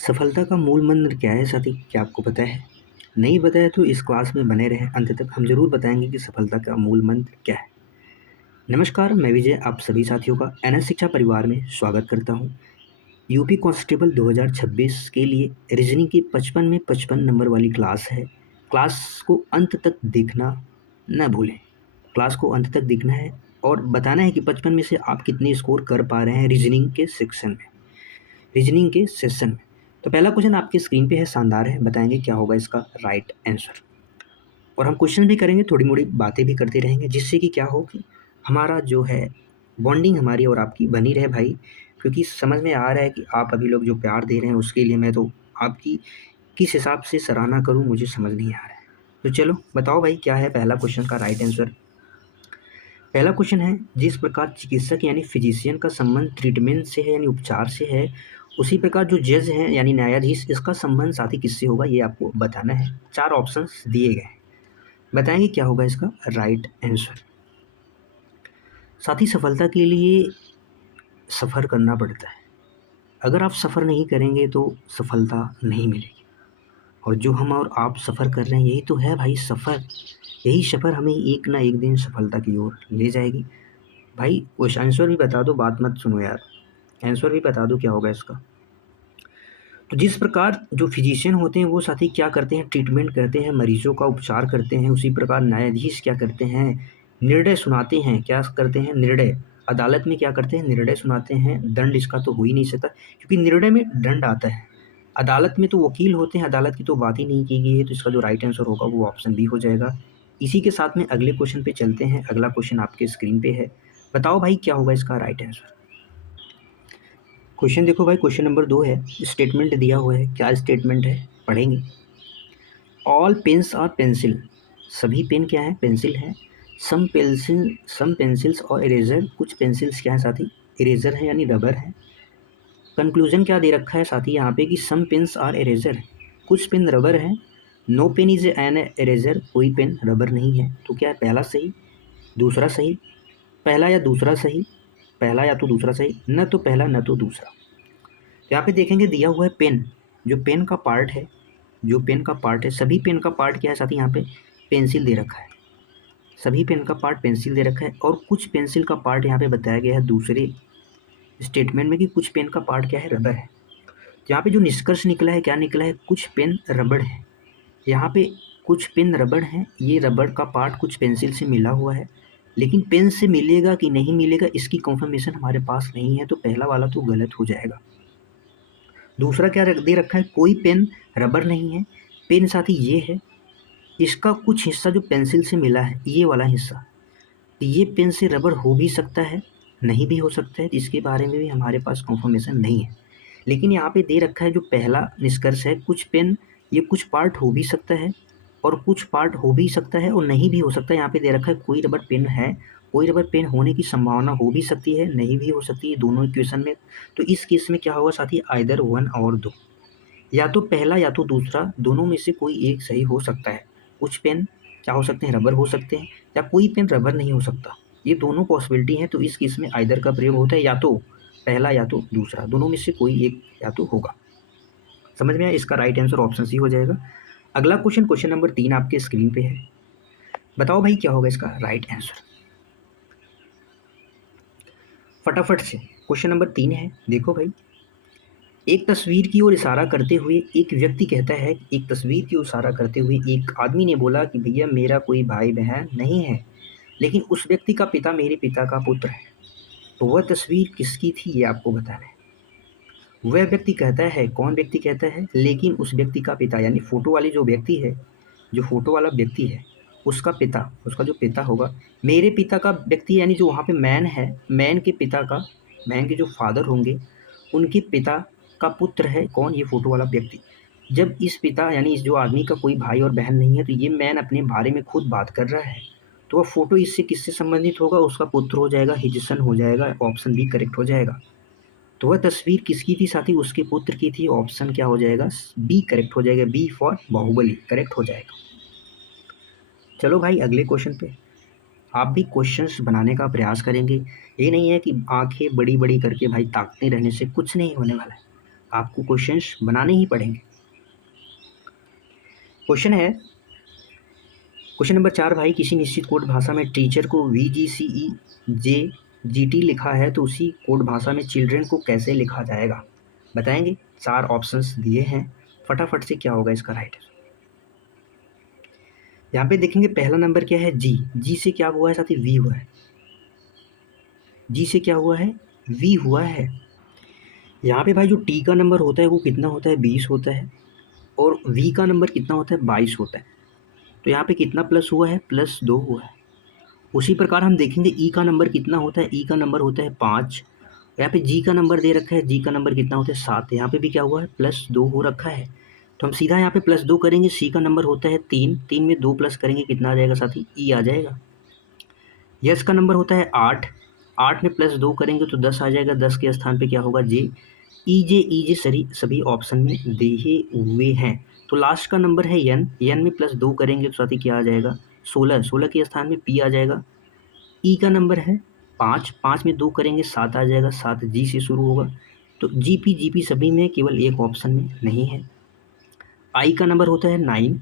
सफलता का मूल मंत्र क्या है साथी? क्या आपको पता है? नहीं पता है तो इस क्लास में बने रहें अंत तक, हम ज़रूर बताएंगे कि सफलता का मूल मंत्र क्या है। नमस्कार, मैं विजय आप सभी साथियों का एनएस शिक्षा परिवार में स्वागत करता हूं। यूपी कांस्टेबल 2026 के लिए रीजनिंग की 55 में 55 नंबर वाली क्लास है। क्लास को अंत तक देखना न भूलें। क्लास को अंत तक देखना है और बताना है कि 55 में से आप कितने स्कोर कर पा रहे हैं रीजनिंग के सेशन में। तो पहला क्वेश्चन आपकी स्क्रीन पे है, शानदार है, बताएंगे क्या होगा इसका राइट आंसर। और हम क्वेश्चन भी करेंगे, थोड़ी मोड़ी बातें भी करते रहेंगे, जिससे कि क्या हो कि हमारा जो है बॉन्डिंग हमारी और आपकी बनी रहे भाई। क्योंकि समझ में आ रहा है कि आप अभी लोग जो प्यार दे रहे हैं उसके लिए मैं तो आपकी किस हिसाब से सराहना करूं, मुझे समझ नहीं आ रहा है। तो चलो बताओ भाई, क्या है पहला क्वेश्चन का राइट आंसर। पहला क्वेश्चन है, जिस प्रकार चिकित्सक यानी फिजिशियन का संबंध ट्रीटमेंट से है यानी उपचार से है, उसी प्रकार जो जज हैं यानी न्यायाधीश, इसका संबंध साथी किससे होगा, ये आपको बताना है। 4 ऑप्शंस दिए गए हैं, बताएंगे क्या होगा इसका राइट आंसर। साथी, सफलता के लिए सफ़र करना पड़ता है। अगर आप सफ़र नहीं करेंगे तो सफलता नहीं मिलेगी। और जो हम और आप सफ़र कर रहे हैं यही तो है भाई सफ़र। यही सफ़र हमें एक ना एक दिन सफलता की ओर ले जाएगी। भाई उस आंसर भी बता दो, बात मत सुनो यार, आंसर भी बता दो क्या होगा इसका। तो जिस प्रकार जो फिजिशियन होते हैं वो साथी क्या करते हैं, ट्रीटमेंट करते हैं, मरीजों का उपचार करते हैं, उसी प्रकार न्यायाधीश क्या करते हैं, निर्णय सुनाते हैं। क्या करते हैं, निर्णय। अदालत में क्या करते हैं, निर्णय सुनाते हैं। दंड इसका तो हो ही नहीं सकता, क्योंकि निर्णय में दंड आता है। अदालत में तो वकील होते हैं, अदालत की तो बात ही नहीं की गई है। तो इसका जो राइट आंसर होगा वो ऑप्शन बी हो जाएगा। इसी के साथ में अगले क्वेश्चन पे चलते हैं। अगला क्वेश्चन आपके स्क्रीन पे है, बताओ भाई क्या होगा इसका राइट आंसर। क्वेश्चन देखो भाई, क्वेश्चन नंबर 2 है, स्टेटमेंट दिया हुआ है। क्या स्टेटमेंट है, पढ़ेंगे। ऑल पेन्स आर पेंसिल, सभी पेन क्या है, पेंसिल है। सम पेंसिल्स और इरेजर, कुछ पेंसिल्स क्या है साथी, इरेजर है यानी रबर है। कंक्लूजन क्या दे रखा है साथी यहाँ पे कि सम पेन्स आर इरेजर, कुछ पेन रबर है। No pen is an eraser, कोई पेन रबर नहीं है। तो क्या है, पहला सही, दूसरा सही, पहला या दूसरा सही, पहला या तो दूसरा सही, न तो पहला न तो दूसरा। यहाँ पे देखेंगे दिया हुआ है पेन, जो पेन का पार्ट है, जो पेन का पार्ट है, सभी पेन का पार्ट क्या है साथी, यहाँ पे पेंसिल दे रखा है। सभी पेन का पार्ट पेंसिल दे रखा है। और कुछ पेंसिल का पार्ट यहाँ पे बताया गया है दूसरे स्टेटमेंट में कि कुछ पेन का पार्ट क्या है, रबर है। तो यहाँ पे जो निष्कर्ष निकला है, क्या निकला है, कुछ पेन रबड़ है। यहाँ पे कुछ पेन रबड़ है, ये रबड़ का पार्ट कुछ पेंसिल से मिला हुआ है। लेकिन पेन से मिलेगा कि नहीं मिलेगा इसकी कंफर्मेशन हमारे पास नहीं है, तो पहला वाला तो गलत हो जाएगा। दूसरा क्या दे रखा है, कोई पेन रबर नहीं है। पेन साथी ये है, इसका कुछ हिस्सा जो पेंसिल से मिला है, ये वाला हिस्सा, ये पेन से रबर हो भी सकता है, नहीं भी हो सकता है, इसके बारे में भी हमारे पास कंफर्मेशन नहीं है। लेकिन यहाँ पे दे रखा है जो पहला निष्कर्ष है, कुछ पेन ये कुछ पार्ट हो भी सकता है और कुछ पार्ट हो भी सकता है और नहीं भी हो सकता है। यहाँ पे दे रखा है कोई रबर पेन है, कोई रबर पेन होने की संभावना हो भी सकती है, नहीं भी हो सकती है, दोनों इक्वेशन में। तो इस केस में क्या होगा साथी, आइदर वन और दो, या तो पहला या तो दूसरा, दोनों में से कोई एक सही हो सकता है। कुछ पेन क्या हो सकते हैं, रबर हो सकते हैं, या कोई पेन रबर नहीं हो सकता, ये दोनों पॉसिबिलिटी हैं। तो इस केस में आइदर का प्रयोग होता है, या तो पहला या तो दूसरा, दोनों में से कोई एक या तो होगा। समझ में आया, इसका राइट आंसर ऑप्शन सी हो जाएगा। अगला क्वेश्चन, क्वेश्चन नंबर 3 आपके स्क्रीन पे है, बताओ भाई क्या होगा इसका राइट आंसर। फटाफट से क्वेश्चन नंबर 3 है, देखो भाई। एक तस्वीर की ओर इशारा करते हुए एक व्यक्ति कहता है, एक तस्वीर की ओर इशारा करते हुए एक आदमी ने बोला कि भैया मेरा कोई भाई बहन नहीं है, लेकिन उस व्यक्ति का पिता मेरे पिता का पुत्र है। तो वह तस्वीर किसकी थी, ये आपको बताना है। वह व्यक्ति कहता है, कौन व्यक्ति कहता है, लेकिन उस व्यक्ति का पिता, यानी फोटो वाली जो व्यक्ति है, जो फोटो वाला व्यक्ति है, उसका पिता, उसका जो पिता होगा, मेरे पिता का व्यक्ति, यानी जो वहाँ पे मैन है, मैन के पिता का, मैन के जो फादर होंगे, उनके पिता का पुत्र है कौन, ये फोटो वाला व्यक्ति। जब इस पिता यानी इस जो आदमी का कोई भाई और बहन नहीं है, तो ये मैन अपने बारे में खुद बात कर रहा है, तो वह फोटो इससे किससे संबंधित होगा, उसका पुत्र हो जाएगा, हिज सन हो जाएगा, ऑप्शन बी करेक्ट हो जाएगा। तो वह तस्वीर किसकी थी साथी, उसके पुत्र की थी, ऑप्शन क्या हो जाएगा, बी करेक्ट हो जाएगा, बी फॉर बाहुबली करेक्ट हो जाएगा। चलो भाई अगले क्वेश्चन पे, आप भी क्वेश्चंस बनाने का प्रयास करेंगे। ये नहीं है कि आंखें बड़ी बड़ी करके भाई ताकते रहने से कुछ नहीं होने वाला है। आपको क्वेश्चंस बनाने ही पड़ेंगे। क्वेश्चन है, क्वेश्चन नंबर 4 भाई, किसी निश्चित कोड भाषा में टीचर को VGCEJGT लिखा है तो उसी कोड भाषा में चिल्ड्रन को कैसे लिखा जाएगा, बताएंगे। 4 ऑप्शंस दिए हैं, फटाफट से क्या होगा इसका राइट। यहाँ पे देखेंगे पहला नंबर क्या है, जी से क्या हुआ है साथी, वी हुआ है। जी से क्या हुआ है, वी हुआ है। यहाँ पे भाई जो टी का नंबर होता है वो कितना होता है, 20 होता है, और वी का नंबर कितना होता है, 22 होता है। तो यहाँ पे कितना प्लस हुआ है, +2 हुआ है। उसी प्रकार हम देखेंगे ई का नंबर कितना होता है, ई का नंबर होता है 5। यहाँ पे जी का नंबर दे रखा है, जी का नंबर कितना होता है, 7। यहाँ पे भी क्या हुआ है, +2 हो रखा है। तो हम सीधा यहाँ पे +2 करेंगे, सी का नंबर होता है 3, 3 में 2 प्लस करेंगे कितना आ जाएगा साथी, ई आ जाएगा। यस का नंबर होता है 8, 8 में +2 करेंगे तो 10 आ जाएगा, 10 के स्थान पे क्या होगा, जे। ई जे सभी ऑप्शन में दिए हुए हैं। तो लास्ट का नंबर है एन, एन में +2 करेंगे तो साथी क्या आ जाएगा, 16, 16 के स्थान में पी आ जाएगा। ई का नंबर है 5, 5 में 2 करेंगे 7 आ जाएगा, 7 जी से शुरू होगा। तो जीपी सभी में, केवल एक ऑप्शन में नहीं है। आई का नंबर होता है 9,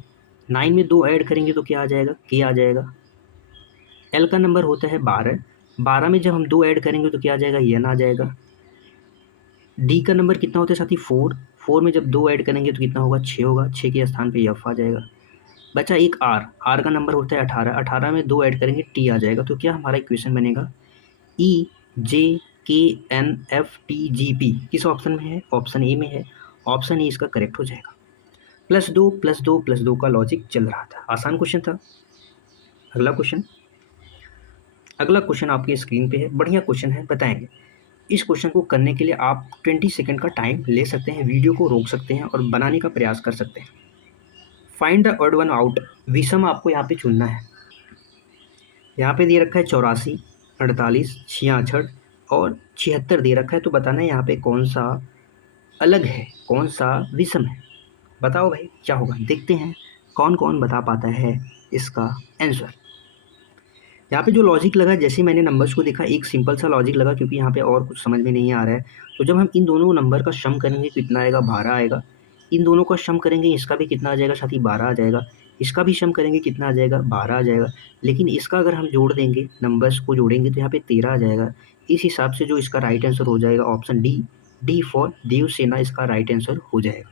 9 में 2 ऐड करेंगे तो क्या आ जाएगा, के आ जाएगा। एल का नंबर होता है 12, 12 में जब हम 2 ऐड करेंगे तो क्या आ जाएगा, एन आ जाएगा। डी का नंबर कितना होता है साथी, 4, 4 में जब 2 ऐड करेंगे तो कितना होगा, 6 होगा, 6 के स्थान पे एफ आ जाएगा। बचा एक आर, आर का नंबर होता है 18, 18 में 2 ऐड करेंगे टी आ जाएगा। तो क्या हमारा इक्वेशन बनेगा, EJKNFTGP किस ऑप्शन में है, ऑप्शन ए में है। ऑप्शन ए इसका करेक्ट हो जाएगा। +2 +2 +2 का लॉजिक चल रहा था, आसान क्वेश्चन था। अगला क्वेश्चन, अगला क्वेश्चन आपकी स्क्रीन पे है, बढ़िया क्वेश्चन है, बताएंगे। इस क्वेश्चन को करने के लिए आप 20 सेकंड का टाइम ले सकते हैं, वीडियो को रोक सकते हैं और बनाने का प्रयास कर सकते हैं। Find the odd one out, विषम आपको यहाँ पे चुनना है। यहाँ पे दे रखा है 84, 48, 66 और 76 दे रखा है। तो बताना है यहाँ पे कौन सा अलग है, कौन सा विषम है, बताओ भाई क्या होगा। देखते हैं कौन कौन बता पाता है इसका आंसर। यहाँ पे जो लॉजिक लगा, जैसे मैंने नंबर्स को देखा, एक सिंपल सा लॉजिक लगा, क्योंकि यहाँ पे और कुछ समझ में नहीं आ रहा है। तो जब हम इन दोनों नंबर का सम करेंगे कितना आएगा, 12 आएगा। इन दोनों का सम करेंगे, इसका भी कितना आ जाएगा साथी, 12 आ जाएगा। इसका भी सम करेंगे कितना आ जाएगा, 12 आ जाएगा। लेकिन इसका अगर हम जोड़ देंगे, नंबर्स को जोड़ेंगे तो यहाँ पे 13 आ जाएगा। इस हिसाब से जो इसका राइट आंसर हो जाएगा option D, D for Devsena इसका राइट आंसर हो जाएगा।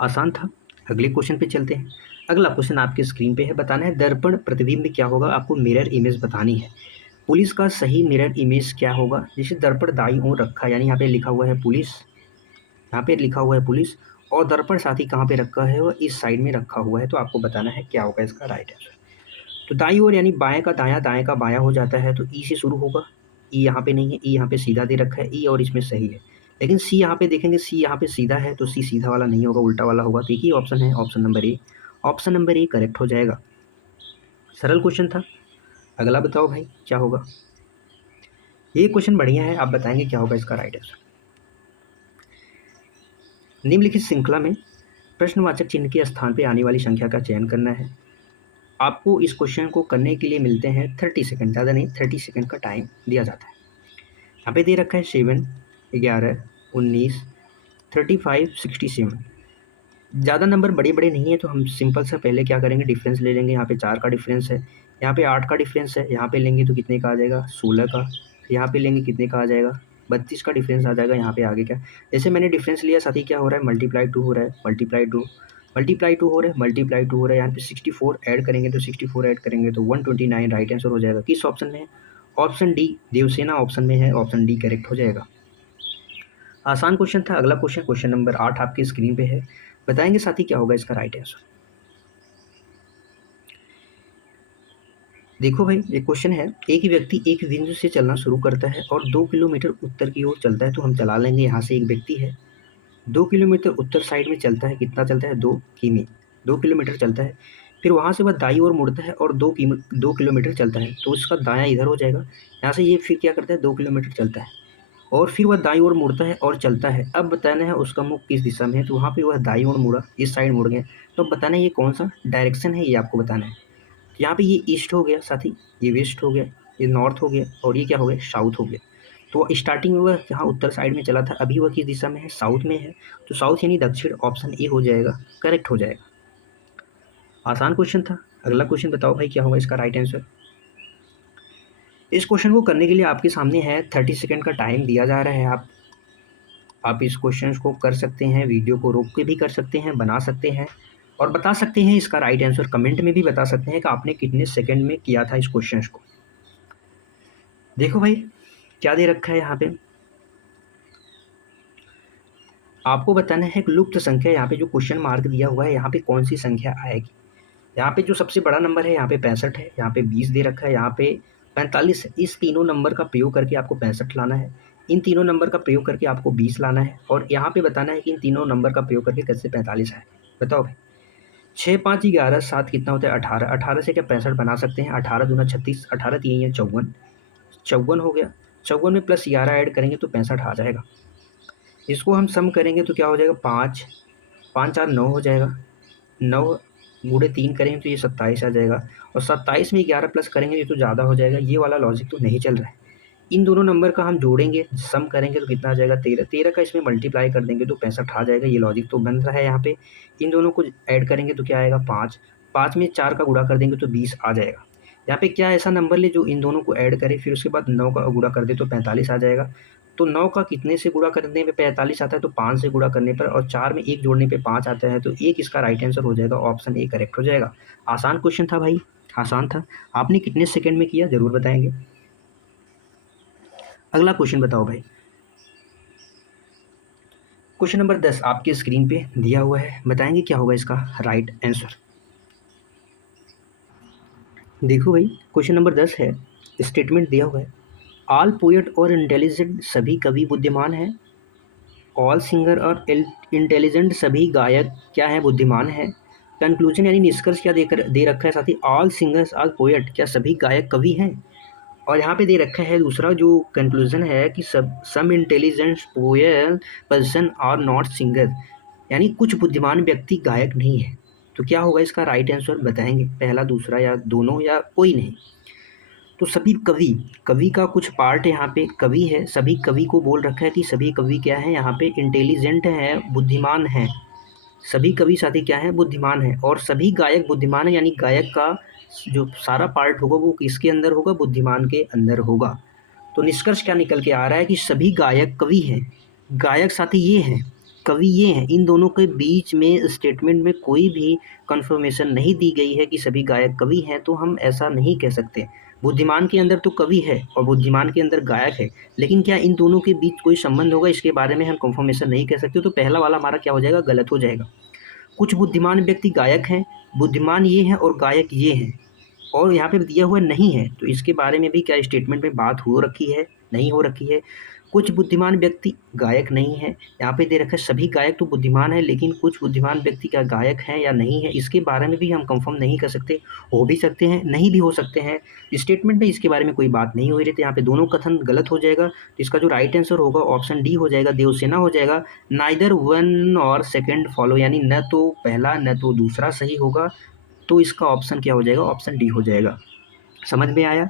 आसान था। अगले क्वेश्चन पे चलते हैं। अगला क्वेश्चन आपके स्क्रीन पे है, बताना है दर्पण प्रतिबिंब क्या होगा, आपको मिरर इमेज बतानी है। पुलिस का सही मिरर इमेज क्या होगा, जैसे दर्पण दाईं ओर रखा है, यानी यहाँ पे लिखा हुआ है पुलिस, यहाँ पे लिखा हुआ है पुलिस, और दर्पण साथी कहाँ पे रखा है, वो इस साइड में रखा हुआ है। तो आपको बताना है क्या होगा इसका राइट आंसर। तो दाईं ओर यानी बाएं का दायां, दाएं का बायां हो जाता है, तो ई से शुरू होगा। ई यहाँ पे नहीं है, ई यहाँ पे सीधा दे रखा है, ई और इसमें सही है। लेकिन सी यहाँ पे देखेंगे, सी यहाँ पे सीधा है, तो सी सीधा वाला नहीं होगा, उल्टा वाला होगा। तो एक ही ऑप्शन है, option number A, option number A correct हो जाएगा। सरल क्वेश्चन था। अगला बताओ भाई क्या होगा। ये क्वेश्चन बढ़िया है, आप बताएंगे क्या होगा इसका राइट आंसर। निम्नलिखित श्रृंखला में प्रश्नवाचक चिन्ह के स्थान पे आने वाली संख्या का चयन करना है। आपको इस क्वेश्चन को करने के लिए मिलते हैं 30 सेकंड, ज़्यादा नहीं, 30 सेकंड का टाइम दिया जाता है। यहाँ पे दे रखा है 7, 11, 19, 35, 67। ज़्यादा नंबर बड़े बड़े नहीं है, तो हम सिंपल सा पहले क्या करेंगे, डिफरेंस ले लेंगे। यहाँ पे 4 का डिफरेंस है, यहाँ पे 8 का डिफरेंस है, यहाँ पे लेंगे तो कितने का आ जाएगा, 16 का। यहाँ पे लेंगे कितने का आ जाएगा, 32 का डिफरेंस आ जाएगा। यहाँ पे आगे क्या, जैसे मैंने डिफरेंस लिया साथी, क्या हो रहा है, मल्टीप्लाई 2 हो रहा है, मल्टीप्लाई 2 हो रहा है, मल्टीप्लाई 2 हो रहा है। यहाँ पे 64 ऐड करेंगे, तो 64 ऐड करेंगे तो 129 राइट आंसर हो जाएगा। किस ऑप्शन में है, ऑप्शन डी, देवसेना ऑप्शन में है, ऑप्शन डी करेक्ट हो जाएगा। आसान क्वेश्चन था। अगला क्वेश्चन, क्वेश्चन नंबर 8 आपकी स्क्रीन पे है, बताएंगे साथी क्या होगा इसका राइट आंसर। देखो भाई, ये क्वेश्चन है, एक व्यक्ति एक बिंदु से चलना शुरू करता है और 2 किलोमीटर उत्तर की ओर चलता है। तो हम चला लेंगे, यहाँ से एक व्यक्ति है, 2 किलोमीटर उत्तर साइड में चलता है, कितना चलता है, 2 किमी, 2 किलोमीटर चलता है। फिर वहाँ से वह दाईं ओर मुड़ता है और 2 किलोमीटर चलता है, तो उसका दायां इधर हो जाएगा। यहाँ से ये फिर क्या करता है, 2 किलोमीटर चलता है और फिर वह दाईं ओर मुड़ता है और चलता है। अब बताना है उसका मुख किस दिशा में है, तो वहाँ पे वह दाईं ओर मुड़ा, इस साइड मुड़ गया। तो अब बताना है ये कौन सा डायरेक्शन है, ये आपको बताना है। यहाँ पे ये ईस्ट हो गया साथी, ये वेस्ट हो गया, ये नॉर्थ हो गया और ये क्या हो गया, साउथ हो गया। तो स्टार्टिंग में वह यहाँ उत्तर साइड में चला था, अभी वह किस दिशा में है, साउथ में है, तो साउथ यानी दक्षिण, ऑप्शन ए हो जाएगा, करेक्ट हो जाएगा। आसान क्वेश्चन था। अगला क्वेश्चन बताओ भाई क्या होगा इसका राइट आंसर। इस क्वेश्चन को करने के लिए आपके सामने है 30 सेकंड का टाइम दिया जा रहा है। आप इस क्वेश्चन को कर सकते हैं, वीडियो को रोक के भी कर सकते हैं, बना सकते हैं और बता सकते हैं इसका राइट आंसर, कमेंट में भी बता सकते हैं कि आपने कितने सेकंड में किया था इस क्वेश्चन को। देखो भाई क्या दे रखा है यहाँ पे, आपको बताना है कि लुप्त संख्या, यहाँ पे जो क्वेश्चन मार्क दिया हुआ है यहाँ पे कौन सी संख्या आएगी। यहाँ पे जो सबसे बड़ा नंबर है यहाँ पे 65 है, यहाँ पे 20 दे रखा है, यहाँ पे 45 है। इस तीनों नंबर का प्रयोग करके आपको 65 लाना है, इन तीनों नंबर का प्रयोग करके आपको 20 लाना है और यहाँ पे बताना है कि इन तीनों नंबर का प्रयोग करके कैसे 45 आए। बताओ भाई 6 5 11 7 कितना होता है 18, 18 से क्या 65 बना सकते हैं, 18 दूना 36, 18 3 या 54, 54 हो गया, 54 में प्लस 11 ऐड करेंगे तो 65 आ जाएगा। इसको हम सम करेंगे तो क्या हो जाएगा 5 5 4 9 हो जाएगा, 9 गुणे 3 करेंगे तो ये 27 आ जाएगा और 27 में 11 प्लस करेंगे ये तो ज़्यादा हो जाएगा। ये वाला लॉजिक तो नहीं चल रहा है। इन दोनों नंबर का हम जोड़ेंगे, सम करेंगे तो कितना आ जाएगा 13, 13 का इसमें मल्टीप्लाई कर देंगे तो 65 आ जाएगा। ये लॉजिक तो बन रहा है यहाँ पे। इन दोनों को ऐड करेंगे तो क्या आएगा 5, 5 में 4 का गुणा कर देंगे तो 20 आ जाएगा। यहाँ पे क्या ऐसा नंबर ले जो इन दोनों को ऐड करे, फिर उसके बाद 9 का गुणा कर दे तो 45 आ जाएगा। तो 9 का कितने से गुणा करने पे 45 आता है, तो 5 से गुणा करने पर, और 4 में 1 जोड़ने पे 5 आता है, तो 1 इसका राइट आंसर हो जाएगा, ऑप्शन ए करेक्ट हो जाएगा। आसान क्वेश्चन था भाई, आसान था। आपने कितने सेकंड में किया ज़रूर बताएंगे। अगला क्वेश्चन बताओ भाई, क्वेश्चन नंबर 10 आपकी स्क्रीन पे दिया हुआ है, बताएंगे क्या होगा इसका राइट आंसर। देखो भाई क्वेश्चन नंबर 10 है, स्टेटमेंट दिया हुआ है, ऑल पोएट और इंटेलिजेंट सभी कवि बुद्धिमान हैं, ऑल सिंगर और इंटेलिजेंट सभी गायक क्या है बुद्धिमान है। कंक्लूजन यानी निष्कर्ष क्या दे रखा है साथी, ऑल सिंगर्स आर पोएट, क्या सभी गायक कवि हैं। और यहाँ पे दे रखा है दूसरा जो कंक्लूजन है कि some intelligent poet person are not singer, यानी कुछ बुद्धिमान व्यक्ति गायक नहीं है। तो क्या होगा इसका राइट आंसर बताएंगे, पहला दूसरा या दोनों या कोई नहीं। तो सभी कवि, कवि का कुछ पार्ट यहाँ पे कवि है, सभी कवि को बोल रखा है कि सभी कवि क्या है यहाँ पे इंटेलिजेंट है, बुद्धिमान है। सभी कवि साथी क्या है बुद्धिमान है, और सभी गायक बुद्धिमान है, यानी गायक का जो सारा पार्ट होगा वो किसके अंदर होगा, बुद्धिमान के अंदर होगा। तो निष्कर्ष क्या निकल के आ रहा है कि सभी गायक कवि हैं। गायक साथी ये हैं, कवि ये हैं, इन दोनों के बीच में स्टेटमेंट में कोई भी कंफर्मेशन नहीं दी गई है कि सभी गायक कवि हैं, तो हम ऐसा नहीं कह सकते। बुद्धिमान के अंदर तो कवि है और बुद्धिमान के अंदर गायक है, लेकिन क्या इन दोनों के बीच कोई संबंध होगा, इसके बारे में हम कंफर्मेशन नहीं कह सकते। तो पहला वाला हमारा क्या हो जाएगा, गलत हो जाएगा। कुछ बुद्धिमान व्यक्ति गायक हैं, बुद्धिमान ये हैं और गायक ये हैं, और यहाँ पे दिया हुआ नहीं है, तो इसके बारे में भी क्या स्टेटमेंट में बात हो रखी है, नहीं हो रखी है। कुछ बुद्धिमान व्यक्ति गायक नहीं है, यहाँ पे दे रखा है सभी गायक तो बुद्धिमान है, लेकिन कुछ बुद्धिमान व्यक्ति क्या गायक हैं या नहीं है, इसके बारे में भी हम कंफर्म नहीं कर सकते। हो भी सकते हैं, नहीं भी हो सकते हैं। स्टेटमेंट में इसके बारे में कोई बात नहीं हो रही, तो यहाँ पे दोनों कथन गलत हो जाएगा। तो इसका जो राइट आंसर होगा ऑप्शन डी हो जाएगा, देवसेना हो जाएगा। नाइदर वन और सेकेंड फॉलो, यानी न तो पहला न तो दूसरा सही होगा, तो इसका ऑप्शन क्या हो जाएगा, ऑप्शन डी हो जाएगा। समझ में आया।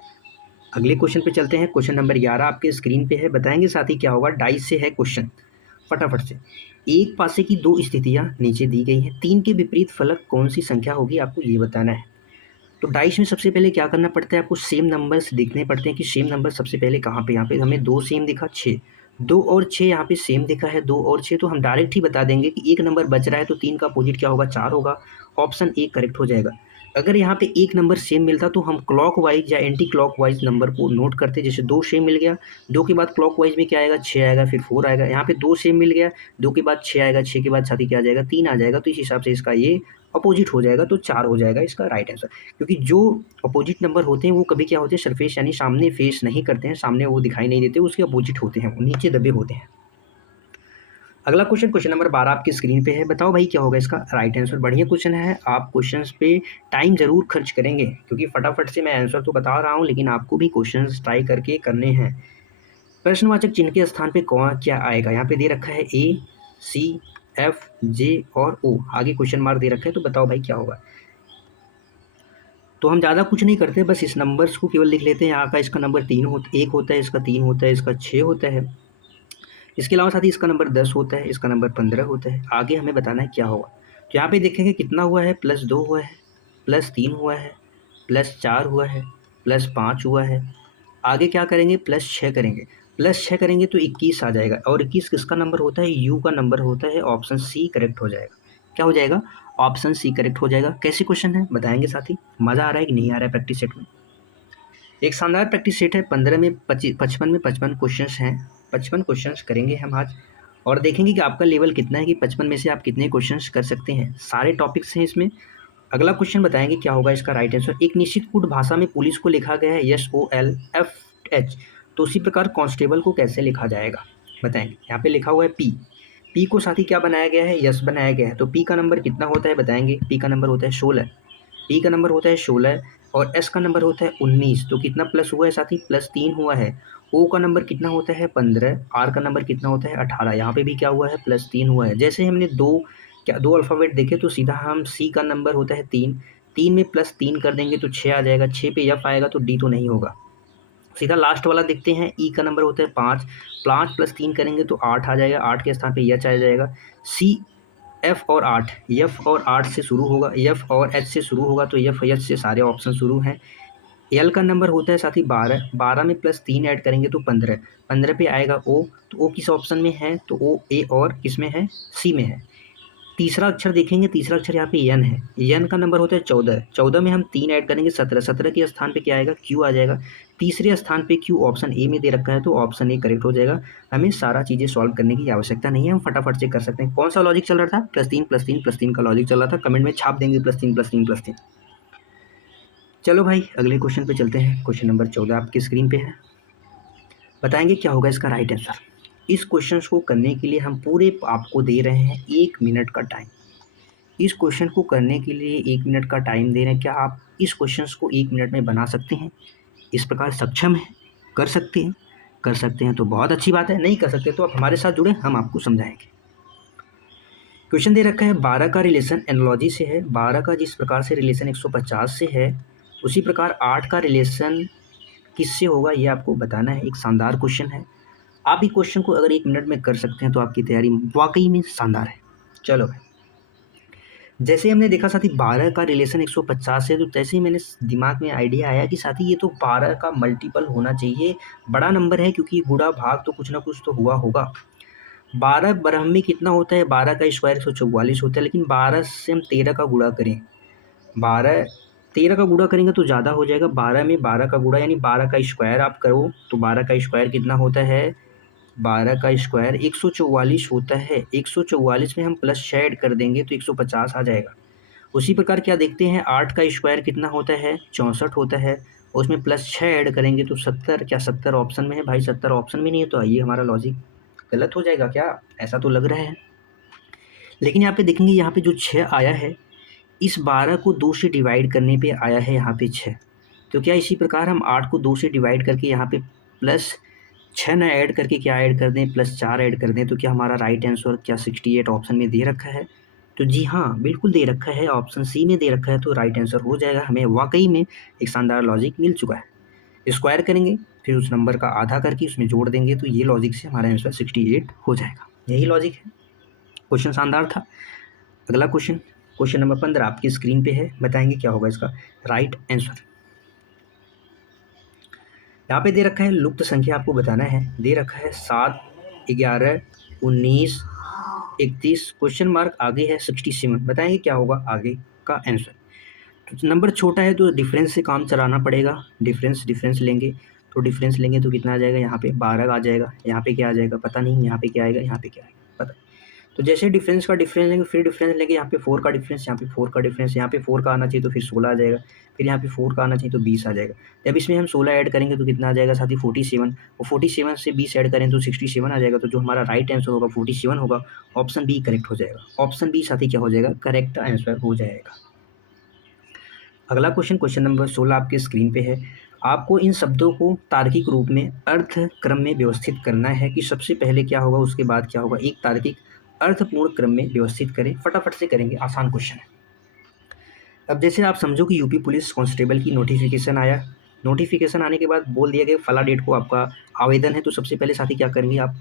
अगले क्वेश्चन पे चलते हैं। क्वेश्चन नंबर 11 आपके स्क्रीन पे है, बताएंगे साथी क्या होगा। डाइस से है क्वेश्चन, फटाफट से। एक पासे की दो स्थितियां नीचे दी गई हैं, 3 के विपरीत फलक कौन सी संख्या होगी, आपको ये बताना है। तो डाइस में सबसे पहले क्या करना पड़ता है, आपको सेम नंबर्स देखने पड़ते हैं कि सेम नंबर सबसे पहले कहाँ पे, यहाँ पे हमें 2 सेम दिखा, 6, 2 और 6 यहाँ पे सेम दिखा है, 2 और 6, तो हम डायरेक्ट ही बता देंगे कि एक नंबर बच रहा है, तो 3 का अपोजिट क्या होगा, 4 होगा। ऑप्शन ए करेक्ट हो जाएगा। अगर यहाँ पे एक नंबर सेम मिलता तो हम क्लॉक वाइज या एंटी क्लॉक वाइज नंबर को नोट करते। जैसे 2 सेम मिल गया, 2 के बाद क्लॉक वाइज में क्या आएगा, 6 आएगा, फिर 4 आएगा। यहाँ पे 2 सेम मिल गया, 2 के बाद 6 आएगा, 6 के बाद साथी क्या आ जाएगा, 3 आ जाएगा। तो इस हिसाब से इसका ये अपोजिट हो जाएगा, तो 4 हो जाएगा इसका राइट आंसर। क्योंकि जो अपोजिट नंबर होते हैं वो कभी क्या होते हैं, सरफेस यानी सामने फेस नहीं करते हैं, सामने वो दिखाई नहीं देते, उसके अपोजिट होते हैं, वो नीचे दबे होते हैं। अगला क्वेश्चन, क्वेश्चन नंबर 12 आपकी स्क्रीन पे है, बताओ भाई क्या होगा इसका राइट आंसर। बढ़िया क्वेश्चन है, आप क्वेश्चंस पे टाइम जरूर खर्च करेंगे, क्योंकि फटाफट से मैं आंसर तो बता रहा हूँ, लेकिन आपको भी क्वेश्चंस ट्राई करके करने हैं। प्रश्नवाचक चिन्ह के स्थान पे कौन क्या आएगा, यहाँ पे दे रखा है ए, सी, एफ, जे और ओ, आगे क्वेश्चन मार्क दे रखा है, तो बताओ भाई क्या होगा। तो हम ज़्यादा कुछ नहीं करते, बस इस नंबर्स को केवल लिख लेते हैं। यहाँ का इसका नंबर 1 होता है, इसका 3 होता है, इसका 6 होता है। इसके अलावा साथ ही इसका नंबर 10 होता है, इसका नंबर 15 होता है। आगे हमें बताना है क्या होगा। तो यहाँ पे देखेंगे कितना हुआ है, +2 हुआ है, +3 हुआ है, +4 हुआ है, +5 हुआ है। आगे क्या करेंगे, +6 करेंगे। +6 करेंगे तो 21 आ जाएगा, और 21 किसका नंबर होता है, यू का नंबर होता है। ऑप्शन सी करेक्ट हो जाएगा। क्या हो जाएगा, ऑप्शन सी करेक्ट हो जाएगा। कैसे क्वेश्चन है बताएंगे साथी। मज़ा आ रहा है कि नहीं आ रहा है प्रैक्टिस सेट में। एक शानदार प्रैक्टिस सेट है। 15 में 55 में 55 क्वेश्चंस हैं। 55 क्वेश्चंस करेंगे हम आज, और देखेंगे कि आपका लेवल कितना है, कि 55 में से आप कितने क्वेश्चंस कर सकते हैं। सारे टॉपिक्स हैं इसमें। अगला क्वेश्चन बताएंगे क्या होगा इसका राइट आंसर। एक निश्चित कोड भाषा में पुलिस को लिखा गया है SOLFH, तो उसी प्रकार कांस्टेबल को कैसे लिखा जाएगा बताएंगे। यहाँ पे लिखा हुआ है पी को साथ ही क्या बनाया गया है, यस बनाया गया है। तो पी का नंबर कितना होता है बताएंगे। पी का नंबर होता है 16, पी का नंबर होता है 16, और एस का नंबर होता है 19। तो कितना प्लस हुआ है साथी, +3 हुआ है। ओ का नंबर कितना होता है 15, आर का नंबर कितना होता है 18। यहाँ पे भी क्या हुआ है, +3 हुआ है। जैसे हमने दो अल्फ़ाबेट देखे, तो सीधा हम सी का नंबर होता है 3, 3 में +3 कर देंगे तो 6 आ जाएगा। 6 पे एफ आएगा तो डी तो नहीं होगा। सीधा लास्ट वाला देखते हैं, ई का नंबर होता है 5, 5 + 3 करेंगे तो 8 आ जाएगा। 8 के स्थान पे एच आ जाएगा। सी एफ और 8, एफ और 8 से शुरू होगा, एफ और एच से शुरू होगा, तो एफ एच से सारे ऑप्शन शुरू हैं। एल का नंबर होता है साथ ही 12, 12 में +3 ऐड करेंगे तो 15, 15 पे आएगा ओ, तो ओ किस ऑप्शन में है, तो ओ ए और किस में है, सी में है। तीसरा अक्षर देखेंगे, तीसरा अक्षर यहाँ पे एन है। एन का नंबर होता है 14, 14 में हम 3 ऐड करेंगे 17, 17 के स्थान पे क्या आएगा, क्यू आ जाएगा। तीसरे स्थान पे क्यू ऑप्शन ए में दे रखा है, तो ऑप्शन ए करेक्ट हो जाएगा। हमें सारा चीज़ें सॉल्व करने की आवश्यकता नहीं है, हम फटाफट से कर सकते हैं। कौन सा लॉजिक चल रहा था, +3 +3 +3 का लॉजिक चल रहा था। कमेंट में छाप देंगे +3 +3 +3। चलो भाई अगले क्वेश्चन पे चलते हैं। क्वेश्चन नंबर 14 आपकी स्क्रीन पे है। बताएंगे क्या होगा इसका राइट आंसर। इस क्वेश्चन को करने के लिए हम पूरे आपको दे रहे हैं 1 मिनट का टाइम। इस क्वेश्चन को करने के लिए 1 मिनट का टाइम दे रहे हैं। क्या आप इस क्वेश्चन को 1 मिनट में बना सकते हैं, इस प्रकार सक्षम है, कर सकते हैं? कर सकते हैं तो बहुत अच्छी बात है, नहीं कर सकते तो आप हमारे साथ जुड़े, हम आपको समझाएंगे। क्वेश्चन दे रखा है 12 का रिलेशन एनालॉजी से है। 12 का जिस प्रकार से रिलेशन 150 से है, उसी प्रकार 8 का रिलेशन किससे होगा, ये आपको बताना है। एक शानदार क्वेश्चन है। आप इस क्वेश्चन को अगर 1 मिनट में कर सकते हैं तो आपकी तैयारी वाकई में शानदार है। चलो भाई, जैसे हमने देखा साथी 12 का रिलेशन 150 है, तो तैसे ही मैंने दिमाग में आइडिया आया कि साथी ये तो 12 का मल्टीपल होना चाहिए। बड़ा नंबर है क्योंकि गुणा भाग तो कुछ ना कुछ तो हुआ होगा। 12 बरहमी कितना होता है, 12 का स्क्वायर 144 होता है, लेकिन 12 से हम 13 का गुणा करें, 12 13 का गुणा करेंगे तो ज़्यादा हो जाएगा। 12 में 12 का गुणा यानी 12 का स्क्वायर आप करो, तो 12 का स्क्वायर कितना होता है, 12 का स्क्वायर 144 होता है। 144 में हम +6 ऐड कर देंगे तो 150 आ जाएगा। उसी प्रकार क्या देखते हैं, 8 का स्क्वायर कितना होता है, 64 होता है। उसमें +6 ऐड करेंगे तो 70, क्या 70 ऑप्शन में है भाई, 70 ऑप्शन में नहीं है, तो आइए हमारा लॉजिक गलत हो जाएगा क्या, ऐसा तो लग रहा है। लेकिन यहाँ पे देखेंगे, यहाँ पे जो 6 आया है, इस 12 को 2 से डिवाइड करने पे आया है यहाँ पे 6। तो क्या इसी प्रकार हम 8 को 2 से डिवाइड करके यहाँ पे +6 ना ऐड करके क्या ऐड कर दें, +4 ऐड कर दें, तो क्या हमारा राइट आंसर क्या 68 ऑप्शन में दे रखा है। तो जी हाँ, बिल्कुल दे रखा है, ऑप्शन सी में दे रखा है, तो राइट आंसर हो जाएगा। हमें वाकई में एक शानदार लॉजिक मिल चुका है। स्क्वायर करेंगे, फिर उस नंबर का आधा करके उसमें जोड़ देंगे, तो ये लॉजिक से हमारा आंसर 68 हो जाएगा। यही लॉजिक है। क्वेश्चन शानदार था। अगला क्वेश्चन, क्वेश्चन नंबर 15 आपकी स्क्रीन पे है। बताएंगे क्या होगा इसका राइट आंसर। यहाँ पे दे रखा है लुप्त संख्या, आपको बताना है। दे रखा है 7, 11, 19, 31, क्वेश्चन मार्क आगे है 67। बताएंगे क्या होगा आगे का आंसर। तो नंबर छोटा है तो डिफरेंस से काम चलाना पड़ेगा। डिफरेंस लेंगे, तो डिफरेंस लेंगे तो कितना आ जाएगा, यहाँ पे 12 आ जाएगा। यहाँ पे क्या आ जाएगा पता नहीं, यहाँ पे क्या आएगा, यहाँ पे क्या आएगा पता। तो जैसे डिफरेंस का डिफरेंस लेंगे, फिर डिफरेंस लेंगे, यहाँ पे 4 का डिफरेंस, यहाँ पे 4 का डिफरेंस, यहाँ पे 4 का आना चाहिए तो फिर 16 आ जाएगा। फिर यहाँ पे 4 का आना चाहिए तो 20 आ जाएगा। जब इसमें हम 16 ऐड करेंगे तो कितना आ जाएगा साथी, 47। और 47 से 20 ऐड करें तो 67 आ जाएगा। तो जो हमारा राइट आंसर होगा 47 होगा। ऑप्शन बी करेक्ट हो जाएगा। ऑप्शन बी साथी क्या हो जाएगा, करेक्ट आंसर हो जाएगा। अगला क्वेश्चन, क्वेश्चन नंबर 16 आपके स्क्रीन पे है। आपको इन शब्दों को तार्किक रूप में अर्थ क्रम में व्यवस्थित करना है कि सबसे पहले क्या होगा, उसके बाद क्या होगा। एक तार्किक अर्थपूर्ण क्रम में व्यवस्थित करें। फटाफट से करेंगे, आसान क्वेश्चन है। अब जैसे आप समझो कि यूपी पुलिस कांस्टेबल की नोटिफिकेशन आया, नोटिफिकेशन आने के बाद बोल दिया कि फला डेट को आपका आवेदन है, तो सबसे पहले साथी क्या करेंगे आप?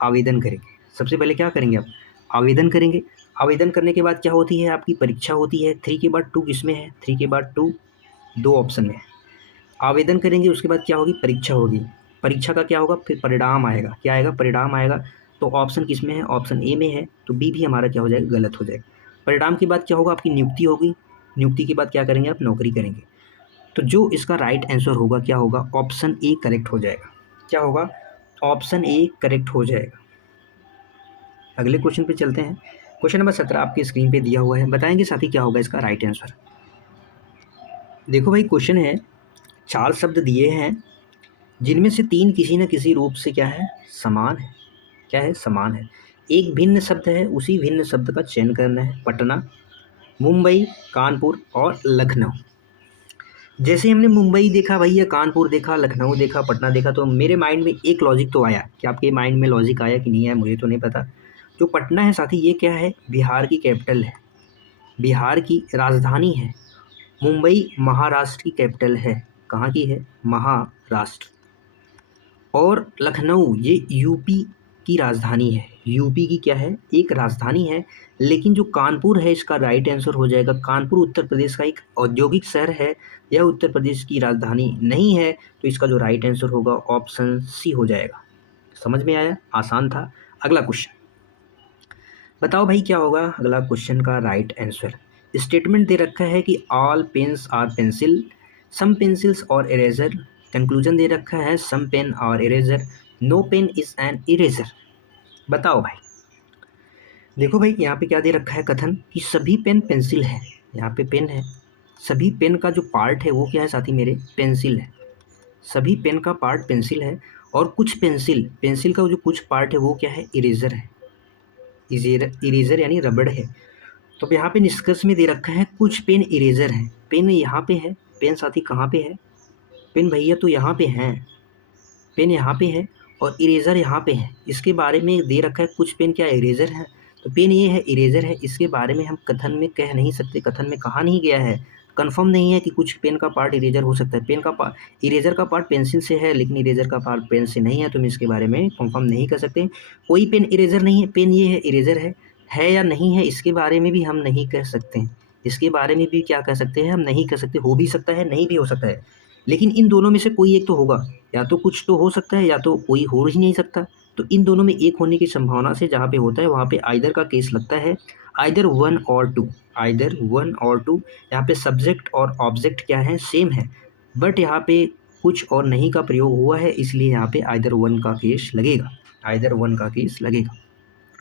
आवेदन करेंगे। सबसे पहले क्या करेंगे आप? आवेदन करेंगे। आवेदन करने के बाद क्या होती है? आपकी परीक्षा होती है। 3 के बाद 2 किसमें है? 3 के बाद 2 2 ऑप्शन में है। आवेदन करेंगे, उसके बाद क्या होगी? परीक्षा होगी। परीक्षा का क्या होगा? फिर परिणाम आएगा। क्या आएगा? परिणाम आएगा। तो ऑप्शन किस में है? ऑप्शन ए में है, तो बी भी हमारा क्या हो जाएगा? गलत हो जाएगा। परिणाम के बाद क्या होगा? आपकी नियुक्ति होगी। नियुक्ति के बाद क्या करेंगे आप? नौकरी करेंगे। तो जो इसका राइट आंसर होगा क्या होगा? ऑप्शन ए करेक्ट हो जाएगा। क्या होगा? ऑप्शन ए करेक्ट हो जाएगा। अगले क्वेश्चन पे चलते हैं। क्वेश्चन नंबर 17 आपकी स्क्रीन पे दिया हुआ है, बताएंगे साथी क्या होगा इसका राइट आंसर। देखो भाई, क्वेश्चन है 4 शब्द दिए हैं जिनमें से 3 किसी न किसी रूप से क्या है? समान है। क्या है? समान है। एक भिन्न शब्द है, उसी भिन्न शब्द का चयन करना है। पटना, मुंबई, कानपुर और लखनऊ। जैसे हमने मुंबई देखा भैया, कानपुर देखा, लखनऊ देखा, पटना देखा, तो मेरे माइंड में एक लॉजिक तो आया। क्या आपके माइंड में लॉजिक आया कि नहीं आया? मुझे तो नहीं पता। जो पटना है साथी, ये क्या है? बिहार की कैपिटल है, बिहार की राजधानी है। मुंबई महाराष्ट्र की कैपिटल है। कहाँ की है? महाराष्ट्र। और लखनऊ ये यूपी की राजधानी है। यूपी की क्या है? एक राजधानी है। लेकिन जो कानपुर है, इसका राइट आंसर हो जाएगा। कानपुर उत्तर प्रदेश का एक औद्योगिक शहर है, यह उत्तर प्रदेश की राजधानी नहीं है। तो इसका जो राइट आंसर होगा ऑप्शन सी हो जाएगा। समझ में आया? आसान था। अगला क्वेश्चन बताओ भाई, क्या होगा अगला क्वेश्चन का राइट आंसर। स्टेटमेंट दे रखा है कि all pens are pencil, some pencils और इरेजर। कंक्लूजन दे रखा है सम पेन और eraser, no pen is an eraser. बताओ भाई। देखो भाई, यहाँ पे क्या दे रखा है कथन कि सभी पेन पेंसिल है। यहाँ पे पेन है, सभी पेन का जो पार्ट है वो क्या है साथी मेरे? पेंसिल है। सभी पेन का पार्ट पेंसिल है। और कुछ पेंसिल, पेंसिल का जो कुछ पार्ट है वो क्या है? इरेजर है। इरेजर यानी रबड़ है। तो अब यहाँ पे निष्कर्ष में दे रखा है कुछ पेन इरेजर है। पेन यहाँ पे है। पेन साथी कहाँ पे है? पेन भैया तो यहाँ पे है। पेन यहाँ पे है और इरेजर यहाँ पे है। इसके बारे में दे रखा है कुछ पेन क्या इरेजर है, तो पेन ये है, इरेजर है। इसके बारे में हम कथन में कह नहीं सकते, कथन में कहा नहीं गया है, कंफर्म नहीं है कि कुछ पेन का पार्ट इरेजर हो सकता है। पेन का पार्ट, इरेजर का पार्ट पेंसिल से है, लेकिन इरेजर का पार्ट पेन से नहीं है, तो हम इसके बारे में कंफर्म नहीं कर सकते। कोई पेन इरेजर नहीं है, पेन ये है, इरेजर है या नहीं है, इसके बारे में भी हम नहीं कह सकते। इसके बारे में भी क्या कह सकते हैं? हम नहीं कह सकते। हो भी सकता है, नहीं भी हो सकता है, लेकिन इन दोनों में से कोई एक तो होगा। या तो कुछ तो हो सकता है, या तो कोई हो ही नहीं सकता। तो इन दोनों में एक होने की संभावना से जहाँ पे होता है वहाँ पे आइदर का केस लगता है। आइदर वन और टू, आइदर वन और टू। यहाँ पे सब्जेक्ट और ऑब्जेक्ट क्या है? सेम है, बट यहाँ पे कुछ और नहीं का प्रयोग हुआ है, इसलिए यहाँ पे आइदर वन का केस लगेगा। आइदर वन का केस लगेगा,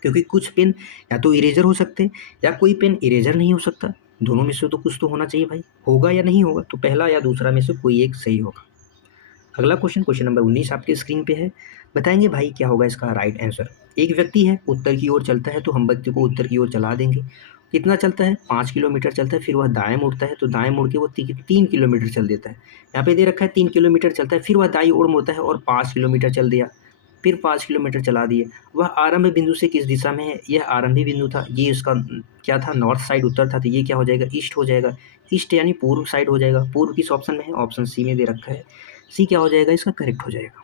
क्योंकि कुछ पेन या तो इरेजर हो सकते हैं या कोई पेन इरेजर नहीं हो सकता। दोनों में से तो कुछ तो होना चाहिए भाई। होगा या नहीं होगा? तो पहला या दूसरा में से कोई एक सही होगा। अगला क्वेश्चन, क्वेश्चन नंबर 19 आपके स्क्रीन पे है, बताएंगे भाई क्या होगा इसका राइट आंसर। एक व्यक्ति है, उत्तर की ओर चलता है, तो हम व्यक्ति को उत्तर की ओर चला देंगे। कितना चलता है? 5 किलोमीटर चलता है। फिर वह दाएं मुड़ता है, तो दाएं मुड़ के वो 3 किलोमीटर चल देता है। यहाँ पे दे रखा है 3 किलोमीटर चलता है, फिर वह दाईं ओर मुड़ता है और 5 किलोमीटर चल दिया। फिर 5 किलोमीटर चला दिए। वह आरंभ बिंदु से किस दिशा में है? यह आरंभी बिंदु था, ये इसका क्या था? नॉर्थ साइड उत्तर था, तो ये क्या हो जाएगा? ईस्ट हो जाएगा। ईस्ट यानी पूर्व साइड हो जाएगा। पूर्व किस ऑप्शन में है? ऑप्शन सी में दे रखा है। सी क्या हो जाएगा? इसका करेक्ट हो जाएगा।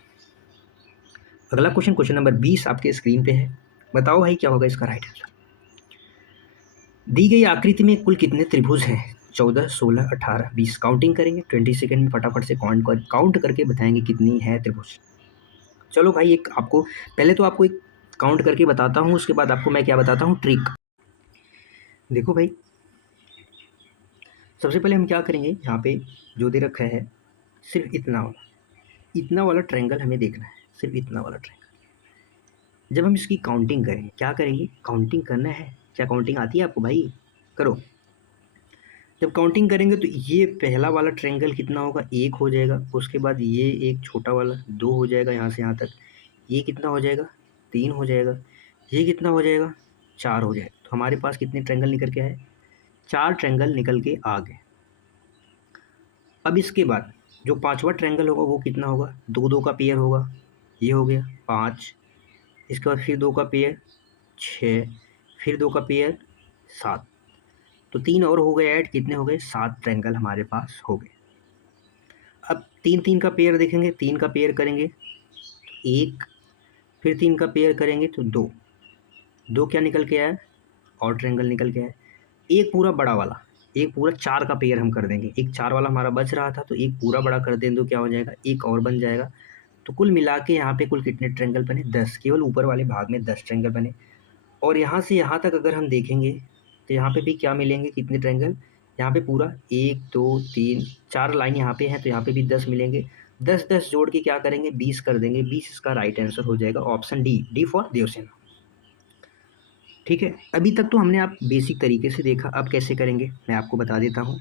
अगला क्वेश्चन, क्वेश्चन नंबर 20 आपके स्क्रीन पे है, बताओ भाई क्या होगा इसका राइट आंसर। दी गई आकृति में कुल कितने त्रिभुज हैं? 14, 16, 18, 20। काउंटिंग करेंगे 20 सेकंड में, फटाफट से काउंट करके बताएंगे कितनी है त्रिभुज। चलो भाई, एक आपको पहले तो आपको एक काउंट करके बताता हूँ, उसके बाद आपको मैं क्या बताता हूँ, ट्रिक। देखो भाई, सबसे पहले हम क्या करेंगे, यहाँ पे जो दे रखा है सिर्फ इतना वाला ट्रायंगल हमें देखना है, सिर्फ इतना वाला ट्रायंगल। जब हम इसकी काउंटिंग करेंगे, क्या करेंगे? काउंटिंग करना है। क्या काउंटिंग आती है आपको भाई? करो। जब काउंटिंग करेंगे तो ये पहला वाला ट्रायंगल कितना होगा? 1 हो जाएगा। उसके बाद ये एक छोटा वाला 2 हो जाएगा, यहाँ से यहाँ तक। ये कितना हो जाएगा? 3 हो जाएगा। ये कितना हो जाएगा? 4 हो जाएगा। तो हमारे पास कितने ट्रायंगल निकल के आए? 4 ट्रायंगल निकल के आ गए। अब इसके बाद जो पांचवा ट्रायंगल होगा वो कितना होगा? 2 2 का पेयर होगा। ये हो गया 5। इसके बाद फिर 2 का पेयर 6, फिर 2 का पेयर 7। तो 3 और हो गए ऐड, कितने हो गए? 7 ट्रायंगल हमारे पास हो गए। अब 3 का पेयर देखेंगे, 3 का पेयर करेंगे तो 1, फिर 3 का पेयर करेंगे तो 2, 2 क्या निकल के आया? और ट्रायंगल निकल के आया। एक पूरा बड़ा वाला, एक पूरा 4 का पेयर हम कर देंगे, एक 4 वाला हमारा बच रहा था तो एक पूरा बड़ा कर दें तो क्या हो जाएगा? एक और बन जाएगा। तो कुल मिला के यहाँ पे कुल कितने ट्रायंगल बने? 10, केवल ऊपर वाले भाग में 10 ट्रायंगल बने। और यहाँ से यहाँ तक अगर हम देखेंगे तो यहाँ पे भी क्या मिलेंगे? कितने ट्रायंगल? यहाँ पे पूरा 1 2 3 4 लाइन यहाँ पे है तो यहाँ पे भी 10 मिलेंगे। 10 जोड़ के क्या करेंगे? 20 कर देंगे। 20 इसका राइट आंसर हो जाएगा option D, D for Devsena. ठीक है, अभी तक तो हमने आप बेसिक तरीके से देखा, अब कैसे करेंगे मैं आपको बता देता हूँ।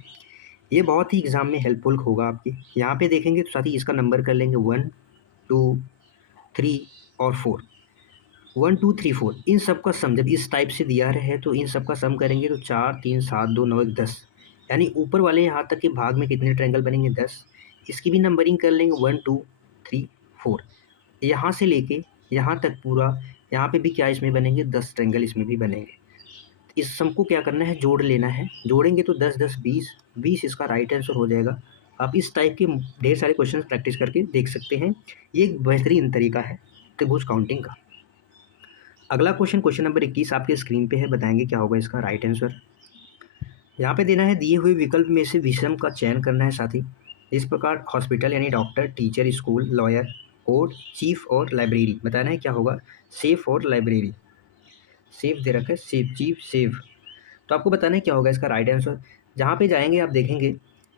ये बहुत ही एग्जाम में हेल्पफुल होगा आपके। यहाँ पे देखेंगे तो साथ ही इसका नंबर कर लेंगे 1 2 3 और 4, 1 2 3 4 इन सब का सम जब इस टाइप से दिया रहे तो इन सब का सम करेंगे तो 4 3 7 2 9 1 10, यानी ऊपर वाले यहाँ तक के भाग में कितने ट्रायंगल बनेंगे? 10। इसकी भी नंबरिंग कर लेंगे 1 2 3 4, यहाँ से लेके यहाँ तक पूरा, यहाँ पे भी क्या इसमें बनेंगे? 10 ट्रायंगल इसमें भी बनेंगे। इस सम को क्या करना है? जोड़ लेना है। जोड़ेंगे तो 10 10 20, 20 इसका राइट आंसर हो जाएगा। आप इस टाइप के ढेर सारे क्वेश्चन प्रैक्टिस करके देख सकते हैं। ये एक बेहतरीन तरीका है त्रिभुज काउंटिंग का। अगला क्वेश्चन, क्वेश्चन नंबर 21 आपके स्क्रीन पे है, बताएंगे क्या होगा इसका राइट आंसर। यहाँ पे देना है दिए हुए विकल्प में से विषम का चयन करना है साथी। इस प्रकार हॉस्पिटल यानी doctor, teacher, school, lawyer, court, chief और लाइब्रेरी। बताना है क्या होगा? सेफ और लाइब्रेरी। सेफ दे रखा है, सेफ, चीफ, सेफ। तो आपको बताना है क्या होगा इसका राइट आंसर। जहाँ पे जाएंगे आप देखेंगे